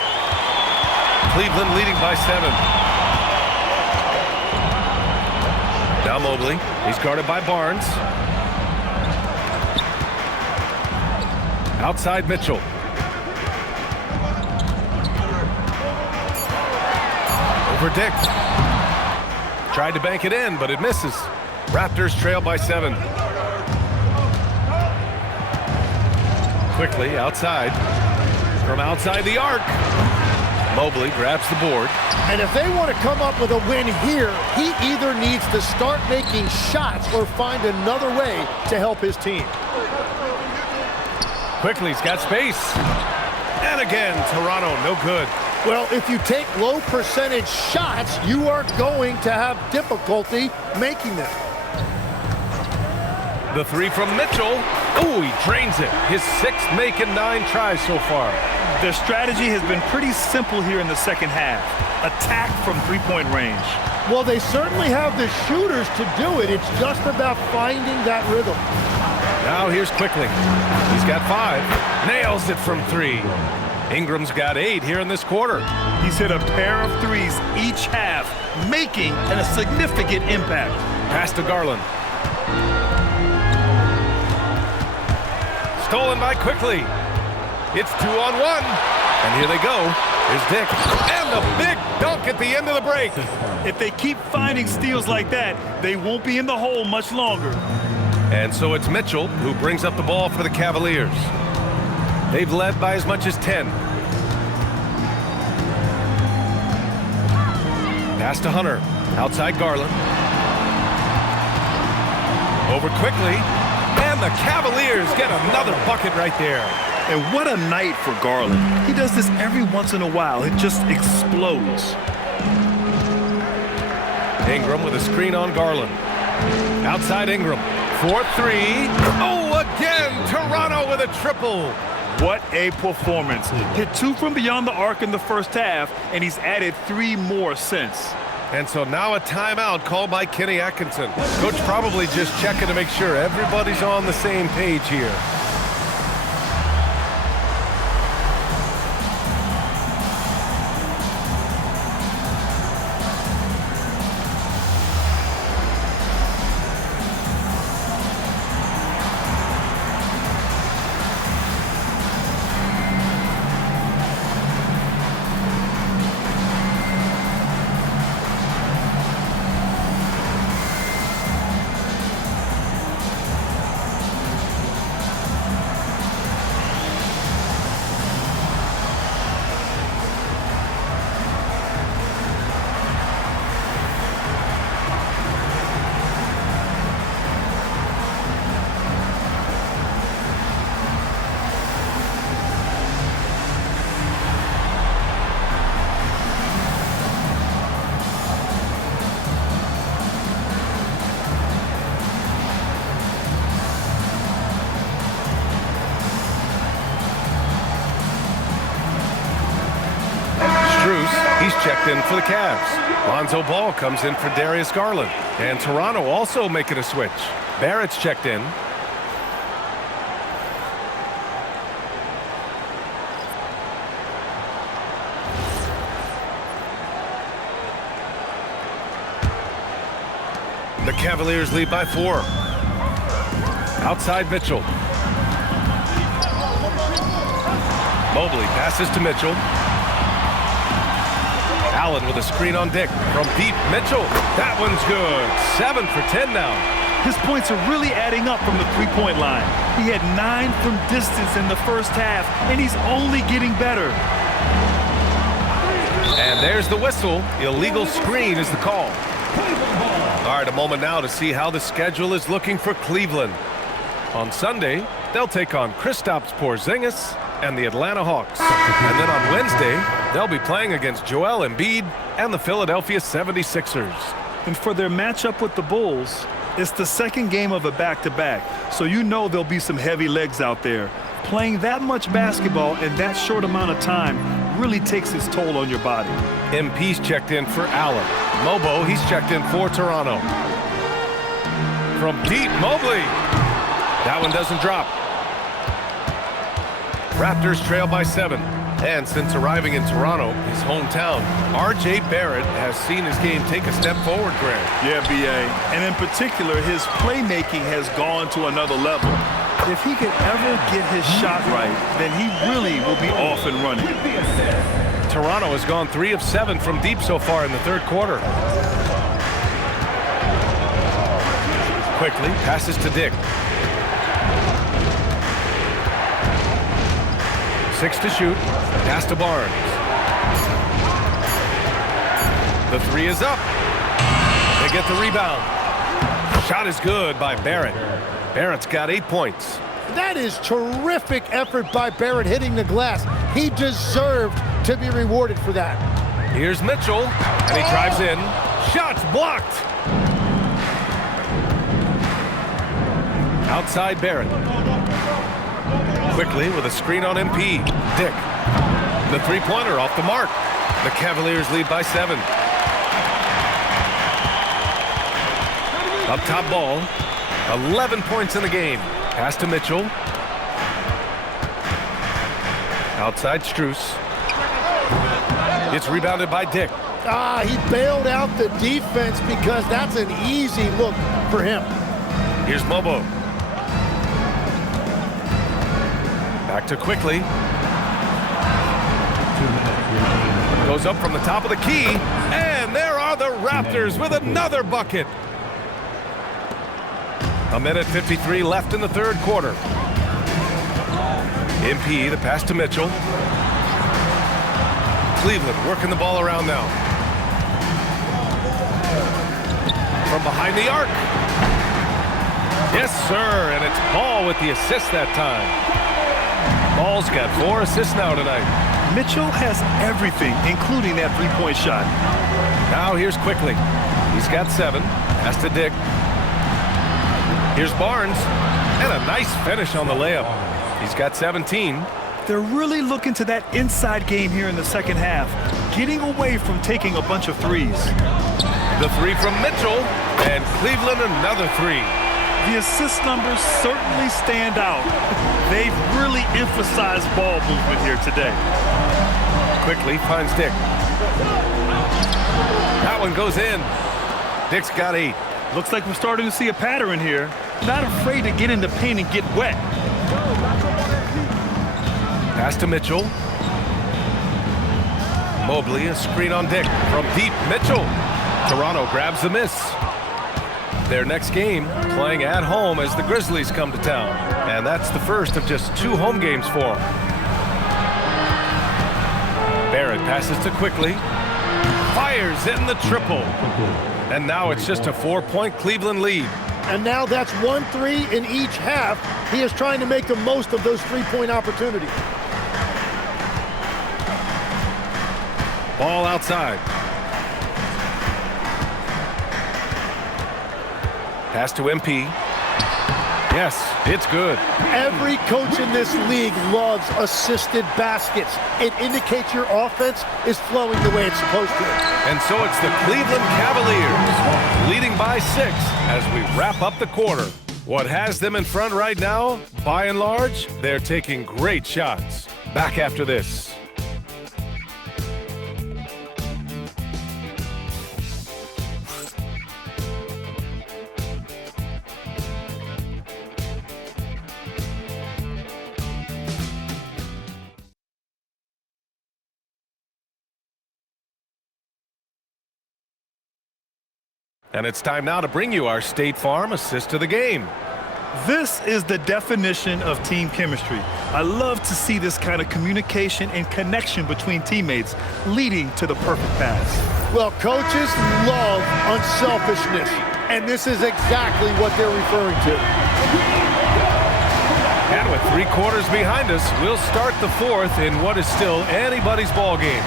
Cleveland leading by 7. Now Mobley. He's guarded by Barnes. Outside Mitchell. Over Dick. Tried to bank it in, but it misses. Raptors trail by 7. Quickly outside. From outside the arc. Mobley grabs the board. And if they want to come up with a win here, he either needs to start making shots or find another way to help his team. Quickly, he's got space. And again, Toronto, no good. Well, if you take low percentage shots, you are going to have difficulty making them. The three from Mitchell. Oh, he drains it. His 6th make in 9 tries so far. Their strategy has been pretty simple here in the second half. Attack from three-point range. Well, they certainly have the shooters to do it. It's just about finding that rhythm. Now here's Quickly. He's got 5. Nails it from 3. Ingram's got 8 here in this quarter. He's hit a pair of threes each half, making a significant impact. Pass to Garland. Stolen by Quickly. It's 2-on-1. And here they go. Here's Dick. And the big dunk at the end of the break. If they keep finding steals like that, they won't be in the hole much longer. And so it's Mitchell who brings up the ball for the Cavaliers. They've led by as much as 10. Pass to Hunter. Outside Garland. Over Quickly. And the Cavaliers get another bucket right there. And what a night for Garland. He does this every once in a while. It just explodes. Ingram with a screen on Garland. Outside Ingram. 4-3. Oh, again, Toronto with a triple. What a performance. Hit 2 from beyond the arc in the first half, and he's added 3 more since. And so now a timeout called by Kenny Atkinson. Coach probably just checking to make sure everybody's on the same page here. He's checked in for the Cavs. Lonzo Ball comes in for Darius Garland. And Toronto also making a switch. Barrett's checked in. The Cavaliers lead by 4. Outside Mitchell. Mobley passes to Mitchell. Allen with a screen on Dick. From deep, Mitchell. That one's good. 7 for 10 now. His points are really adding up from the three-point line. He had 9 from distance in the first half, and he's only getting better. And there's the whistle. Illegal screen is the call. All right, a moment now to see how the schedule is looking for Cleveland. On Sunday, they'll take on Kristaps Porzingis and the Atlanta Hawks. And then on Wednesday, they'll be playing against Joel Embiid and the Philadelphia 76ers. And for their matchup with the Bulls, it's the second game of a back-to-back, so you know there'll be some heavy legs out there. Playing that much basketball in that short amount of time really takes its toll on your body. MP's checked in for Allen. Mobo, he's checked in for Toronto. From deep, Mobley. That one doesn't drop. Raptors trail by 7. And since arriving in Toronto, his hometown, R.J. Barrett has seen his game take a step forward, Grant. Yeah, B.A. And in particular, his playmaking has gone to another level. If he could ever get his shot right, then he really will be off and running. Toronto has gone 3 of 7 from deep so far in the third quarter. Quickly passes to Dick. 6 to shoot. Pass to Barnes. The 3 is up. They get the rebound. Shot is good by Barrett. Barrett's got 8 points. That is terrific effort by Barrett hitting the glass. He deserved to be rewarded for that. Here's Mitchell, and he drives in. Shots blocked. Outside Barrett. Quickly with a screen on MP. Dick. The three-pointer off the mark. The Cavaliers lead by 7. Up top ball. 11 points in the game. Pass to Mitchell. Outside Strus. It's rebounded by Dick. He bailed out the defense because that's an easy look for him. Here's Mobo. Back to Quickly. Goes up from the top of the key. And there are the Raptors with another bucket. A minute 53 left in the third quarter. MP, the pass to Mitchell. Cleveland working the ball around now. From behind the arc. Yes, sir, and it's Ball with the assist that time. Ball's got 4 assists now tonight. Mitchell has everything, including that three-point shot. Now here's Quickly. He's got 7. Pass to Dick. Here's Barnes, and a nice finish on the layup. He's got 17. They're really looking to that inside game here in the second half, getting away from taking a bunch of threes. The 3 from Mitchell, and Cleveland another 3. The assist numbers certainly stand out. They've really emphasized ball movement here today. Quickly finds Dick. That one goes in. Dick's got 8. Looks like we're starting to see a pattern here. Not afraid to get in the paint and get wet. Pass to Mitchell. Mobley, a screen on Dick. From deep, Mitchell. Toronto grabs the miss. Their next game, playing at home as the Grizzlies come to town. And that's the first of just 2 home games for them. Barrett passes to Quickly. Fires in the triple. And now it's just a 4-point Cleveland lead. And now that's 1 3 in each half. He is trying to make the most of those 3-point opportunities. Ball outside. Pass to MP. Yes, it's good. Every coach in this league loves assisted baskets. It indicates your offense is flowing the way it's supposed to. And so it's the Cleveland Cavaliers leading by 6 as we wrap up the quarter. What has them in front right now, by and large, they're taking great shots. Back after this. And it's time now to bring you our State Farm assist of the game. This is the definition of team chemistry. I love to see this kind of communication and connection between teammates leading to the perfect pass. Well, coaches love unselfishness, and this is exactly what they're referring to. And with 3 quarters behind us, we'll start the 4th in what is still anybody's ball game.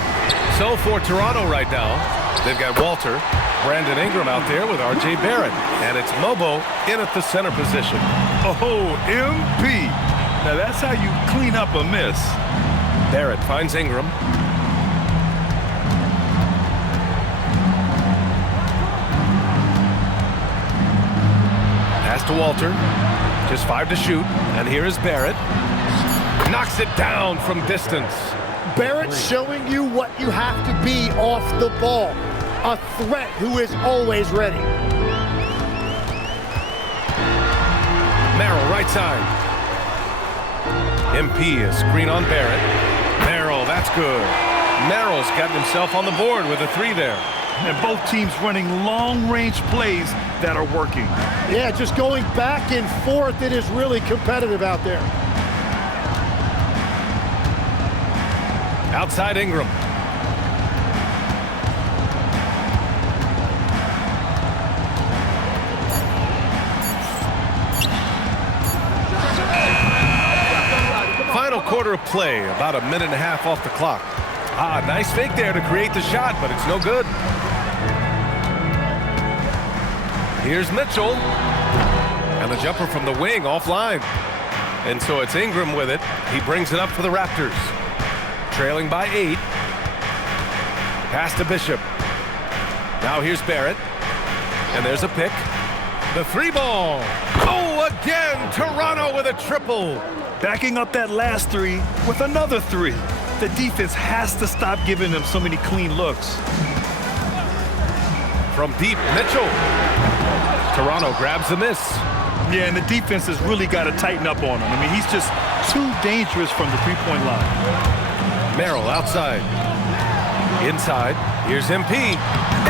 So for Toronto right now, they've got Walter, Brandon Ingram out there with R.J. Barrett. And it's Mobo in at the center position. Oh, MP. Now that's how you clean up a miss. Barrett finds Ingram. Pass to Walter. Just 5 to shoot. And here is Barrett. Knocks it down from distance. Barrett showing you what you have to be off the ball. A threat who is always ready. Merrill, right side. MP is screen on Barrett. Merrill, that's good. Merrill's gotten himself on the board with a 3 there. And both teams running long-range plays that are working. Yeah, just going back and forth. It is really competitive out there. Outside Ingram. Final quarter of play, about a minute and a half off the clock. Nice fake there to create the shot, but it's no good. Here's Mitchell. And the jumper from the wing offline. And so it's Ingram with it. He brings it up for the Raptors. Trailing by 8. Pass to Bishop. Now here's Barrett. And there's a pick. The 3-ball. Oh, again, Toronto with a triple. Backing up that last 3 with another 3. The defense has to stop giving them so many clean looks. From deep, Mitchell. Toronto grabs the miss. Yeah, and the defense has really got to tighten up on him. I mean, he's just too dangerous from the three-point line. Merrill outside. Inside. Here's MP.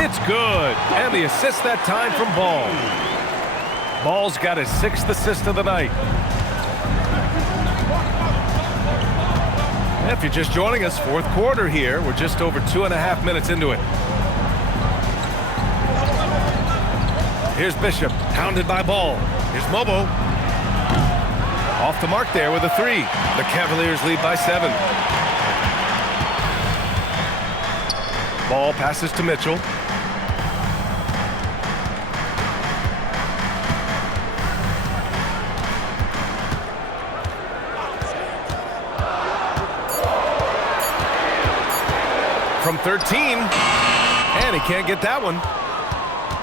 It's good. And the assist that time from Ball. Ball's got his 6th assist of the night. If you're just joining us, 4th quarter here. We're just over 2.5 minutes into it. Here's Bishop, hounded by Ball. Here's Mobo. Off the mark there with a 3. The Cavaliers lead by 7. Ball passes to Mitchell. From 13, and he can't get that one.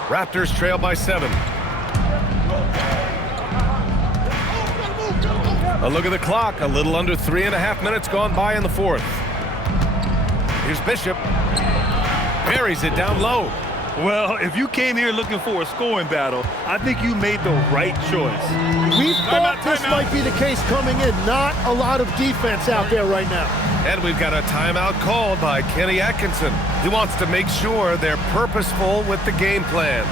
Raptors trail by 7. A look at the clock, a little under 3.5 minutes gone by in the 4th. Here's Bishop. Buries it down low. Well, if you came here looking for a scoring battle, I think you made the right choice. We thought this might be the case coming in. Not a lot of defense out there right now. And we've got a timeout called by Kenny Atkinson. He wants to make sure they're purposeful with the game plan.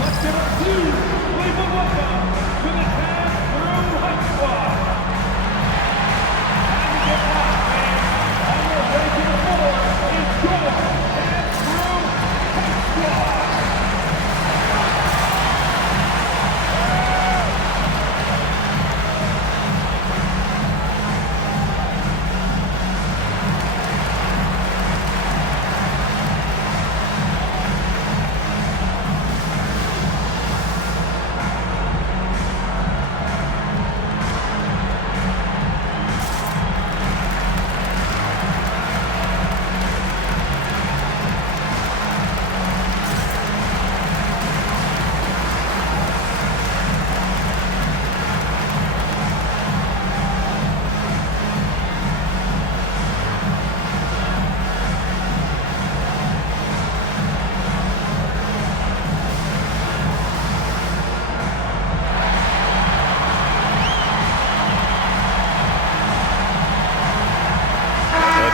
Let's give it to Cleveland. Welcome to the 10 through high squad. And get back, fans. On your way to the floor is your 10 through high squad.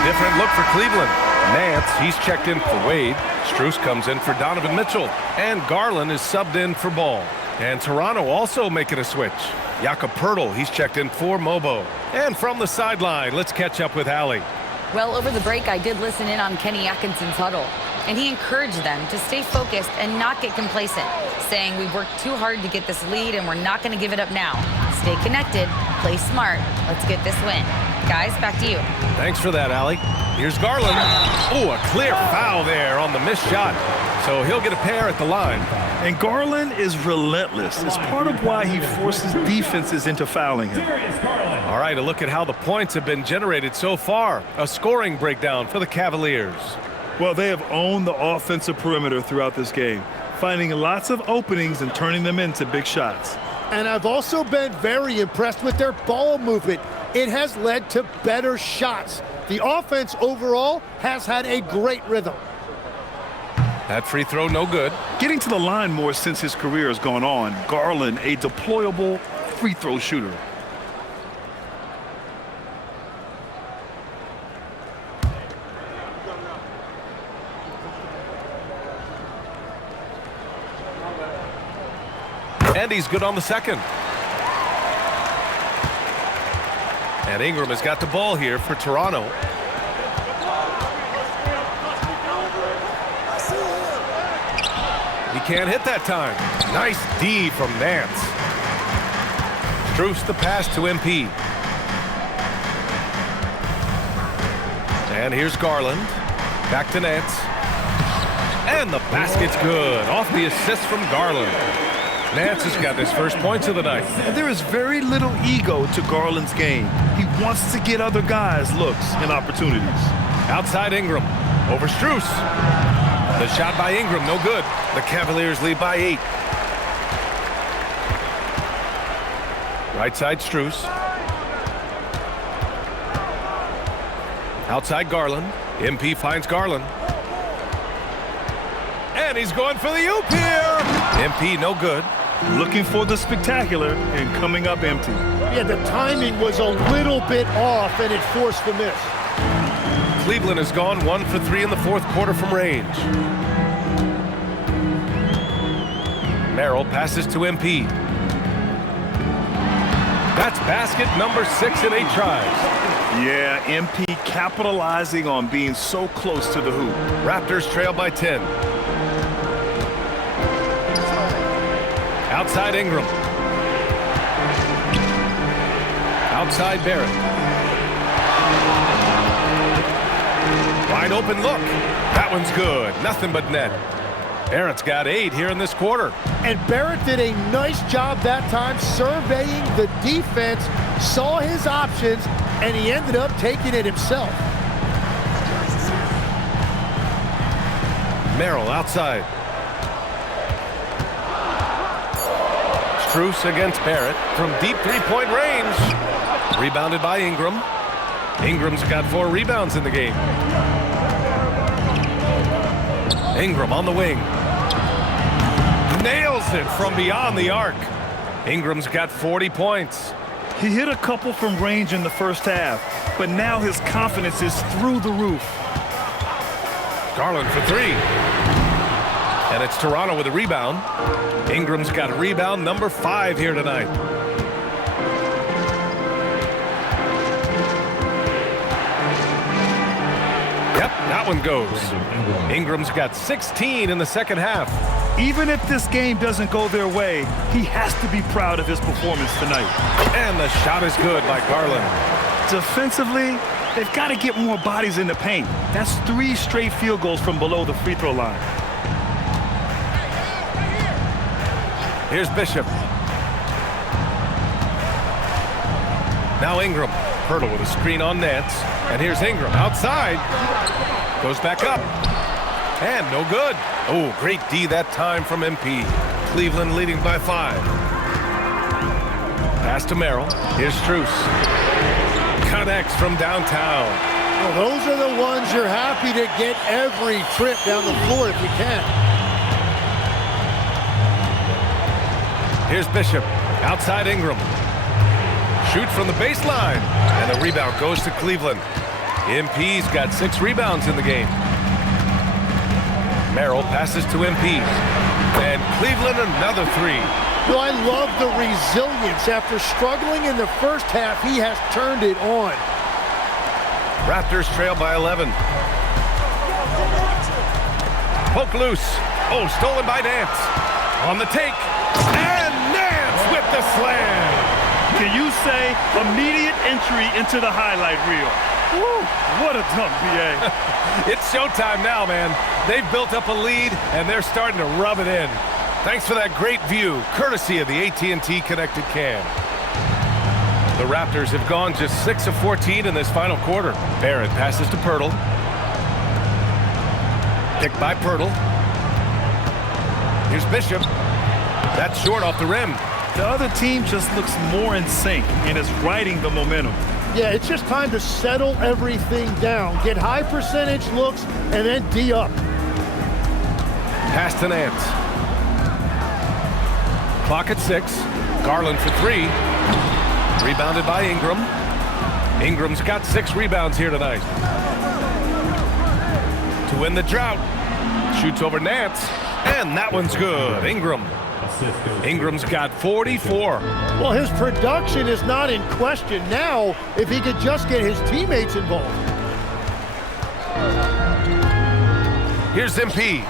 Different look for Cleveland. Nance, he's checked in for Wade. Strus comes in for Donovan Mitchell. And Garland is subbed in for Ball. And Toronto also making a switch. Jakob Poeltl, he's checked in for Mobo. And from the sideline, let's catch up with Allie. Well, over the break, I did listen in on Kenny Atkinson's huddle. and he encouraged them to stay focused and not get complacent, saying we've worked too hard to get this lead and we're not going to give it up now. Stay connected, play smart, let's get this win. Guys, back to you. Thanks for that, Allie. Here's Garland. Oh, a clear foul there on the missed shot. So he'll get a pair at the line. And Garland is relentless. It's part of why he forces defenses into fouling him. All right, a look at how the points have been generated so far. A scoring breakdown for the Cavaliers. Well, they have owned the offensive perimeter throughout this game, finding lots of openings and turning them into big shots. And I've also been very impressed with their ball movement. It has led to better shots. The offense overall has had a great rhythm. That free throw no good. Getting to the line more since his career has gone on. Garland, a deployable free throw shooter. And he's good on the second. And Ingram has got the ball here for Toronto. He can't hit that time. Nice D from Nance. Strus the pass to MP. And here's Garland. Back to Nance. And the basket's good. Off the assist from Garland. Nance has got his first points of the night. And there is very little ego to Garland's game. He wants to get other guys looks and opportunities. Outside Ingram. Over Strus. The shot by Ingram, no good. The Cavaliers lead by 8. Right side Strus. Outside Garland. MP finds Garland. And he's going for the oop here. MP no good. Looking for the spectacular and coming up empty. Yeah, the timing was a little bit off and it forced the miss. Cleveland has gone 1 for 3 in the fourth quarter from range. Merrill passes to MP. That's basket number 6 in 8 tries. Yeah, MP capitalizing on being so close to the hoop. Raptors trail by 10. Outside Ingram. Outside Barrett. Wide open look. That one's good. Nothing but net. Barrett's got 8 here in this quarter. And Barrett did a nice job that time surveying the defense, saw his options, and he ended up taking it himself. Merrill outside. Strus against Barrett from deep three-point range. Rebounded by Ingram. Ingram's got 4 rebounds in the game. Ingram on the wing. Nails it from beyond the arc. Ingram's got 40 points. He hit a couple from range in the first half, but now his confidence is through the roof. Garland for 3. And it's Toronto with a rebound. Ingram's got rebound number 5 here tonight. Yep, that one goes. Ingram's got 16 in the second half. Even if this game doesn't go their way, he has to be proud of his performance tonight. And the shot is good by Garland. Defensively, they've got to get more bodies in the paint. That's 3 straight field goals from below the free throw line. Here's Bishop. Now Ingram. Hurdle with a screen on Nance. And here's Ingram outside. Goes back up. And no good. Oh, great D that time from MP. Cleveland leading by 5. Pass to Merrill. Here's Strus. Connects from downtown. Well, those are the ones you're happy to get every trip down the floor if you can. Here's Bishop. Outside Ingram. Shoot from the baseline. And the rebound goes to Cleveland. MP's got 6 rebounds in the game. Merrill passes to MP. And Cleveland another 3. Well, I love the resilience. After struggling in the first half, he has turned it on. Raptors trail by 11. Poke loose. Oh, stolen by Nance. On the take. And Nance with the slam. Can you say immediate entry into the highlight reel? Woo, what a dunk, B.A. It's showtime now, man. They've built up a lead, and they're starting to rub it in. Thanks for that great view, courtesy of the AT&T Connected Cam. The Raptors have gone just 6 of 14 in this final quarter. Barrett passes to Pirtle. Picked by Pirtle. Here's Bishop. That's short off the rim. The other team just looks more in sync and is riding the momentum. Yeah, it's just time to settle everything down. Get high percentage looks and then D up. Pass to Nance. Clock at 6. Garland for 3. Rebounded by Ingram. Ingram's got 6 rebounds here tonight. To win the drought. Shoots over Nance. And that one's good. Ingram's got 44. Well, his production is not in question now if he could just get his teammates involved. Here's MP.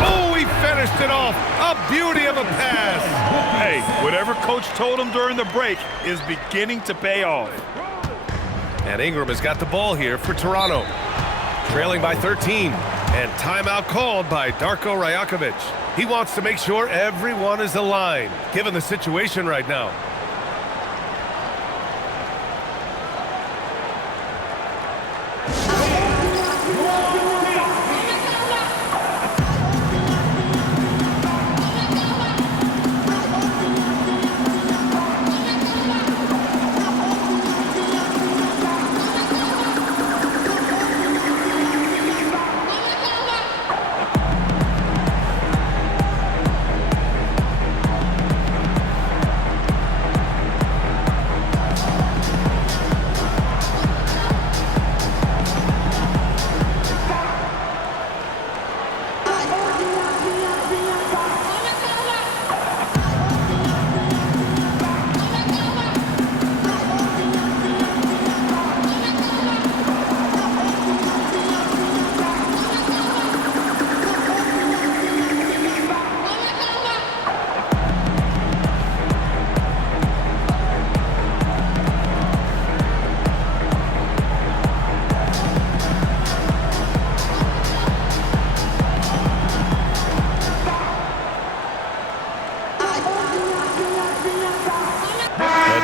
Oh, he finished it off. A beauty of a pass. Hey, whatever coach told him during the break is beginning to pay off. And Ingram has got the ball here for Toronto. Trailing by 13. And timeout called by Darko Rajakovic. He wants to make sure everyone is aligned, given the situation right now.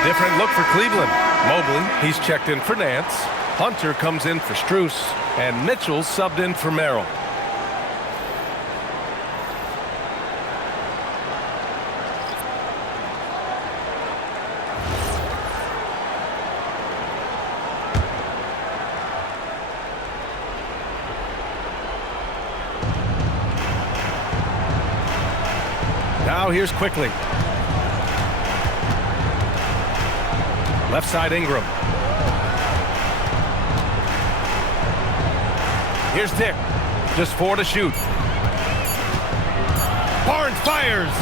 Different look for Cleveland. Mobley, he's checked in for Nance. Hunter comes in for Strus. And Mitchell subbed in for Merrill. Now here's Quickly. Left side Ingram. Here's Dick. Just 4 to shoot. Barnes fires.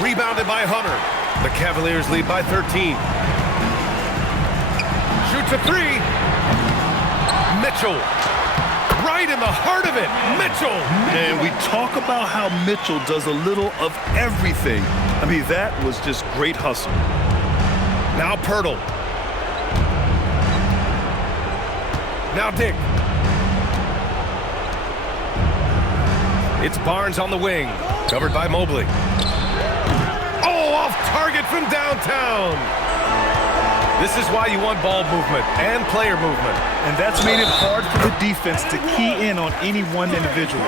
Rebounded by Hunter. The Cavaliers lead by 13. Shoots a 3. Mitchell. Right in the heart of it. Mitchell. And we talk about how Mitchell does a little of everything. I mean, that was just great hustle. Now Pirtle. Now Dick. It's Barnes on the wing. Covered by Mobley. Oh, off target from downtown. This is why you want ball movement and player movement. And that's made it hard for the defense to key in on any one individual.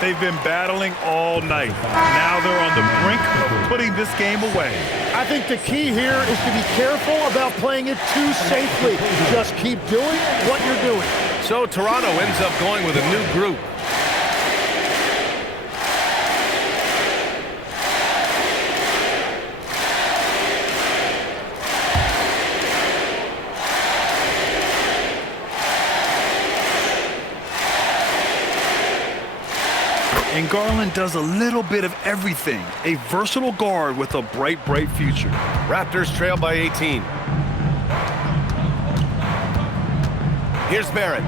They've been battling all night. Now they're on the brink of putting this game away. I think the key here is to be careful about playing it too safely. Just keep doing what you're doing. So Toronto ends up going with a new group. And Garland does a little bit of everything. A versatile guard with a bright, bright future. Raptors trail by 18. Here's Barrett.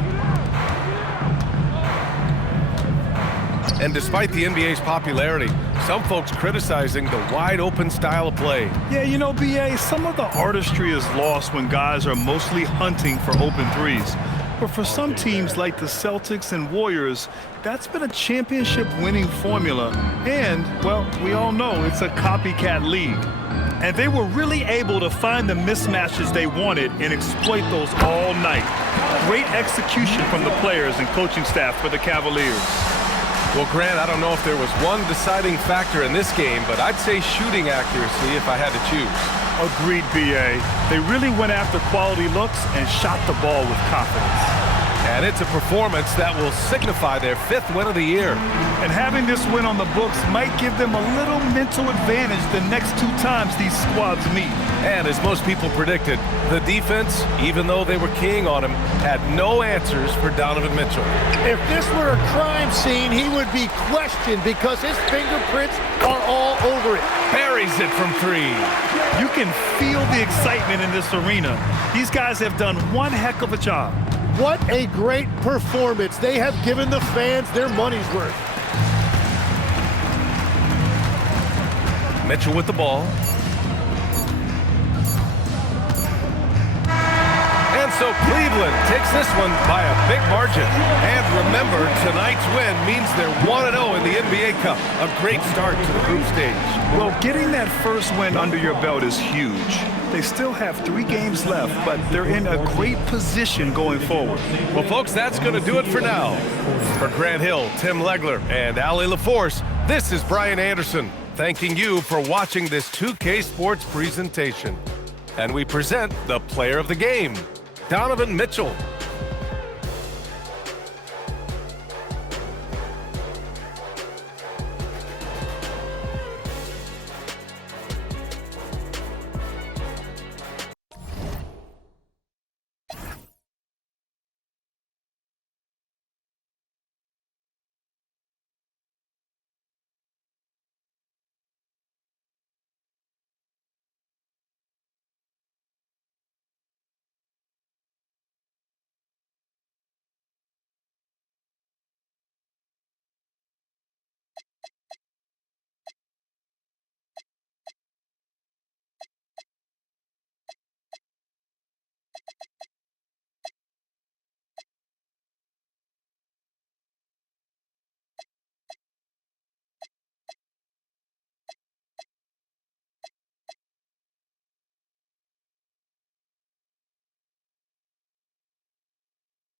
And despite the NBA's popularity, some folks criticizing the wide-open style of play. Yeah, you know, B.A., some of the artistry is lost when guys are mostly hunting for open threes. But for some teams like the Celtics and Warriors, that's been a championship-winning formula. And, well, we all know it's a copycat league. And they were really able to find the mismatches they wanted and exploit those all night. Great execution from the players and coaching staff for the Cavaliers. Well, Grant, I don't know if there was one deciding factor in this game, but I'd say shooting accuracy if I had to choose. Agreed, B.A. They really went after quality looks and shot the ball with confidence. And it's a performance that will signify their 5th win of the year. And having this win on the books might give them a little mental advantage the next 2 times these squads meet. And as most people predicted, the defense, even though they were keying on him, had no answers for Donovan Mitchell. If this were a crime scene, he would be questioned because his fingerprints are all over it. Buries it from 3. You can feel the excitement in this arena. These guys have done one heck of a job. What a great performance. They have given the fans their money's worth. Mitchell with the ball. And so Cleveland takes this one by a big margin. And remember, tonight's win means they're 1-0 in the NBA Cup. A great start to the group stage. Well, getting that first win under your belt is huge. They still have 3 games left, but they're in a great position going forward. Well, folks, that's going to do it for now. For Grant Hill, Tim Legler, and Ali LaForce, this is Brian Anderson, thanking you for watching this 2K Sports presentation. And we present the player of the game, Donovan Mitchell.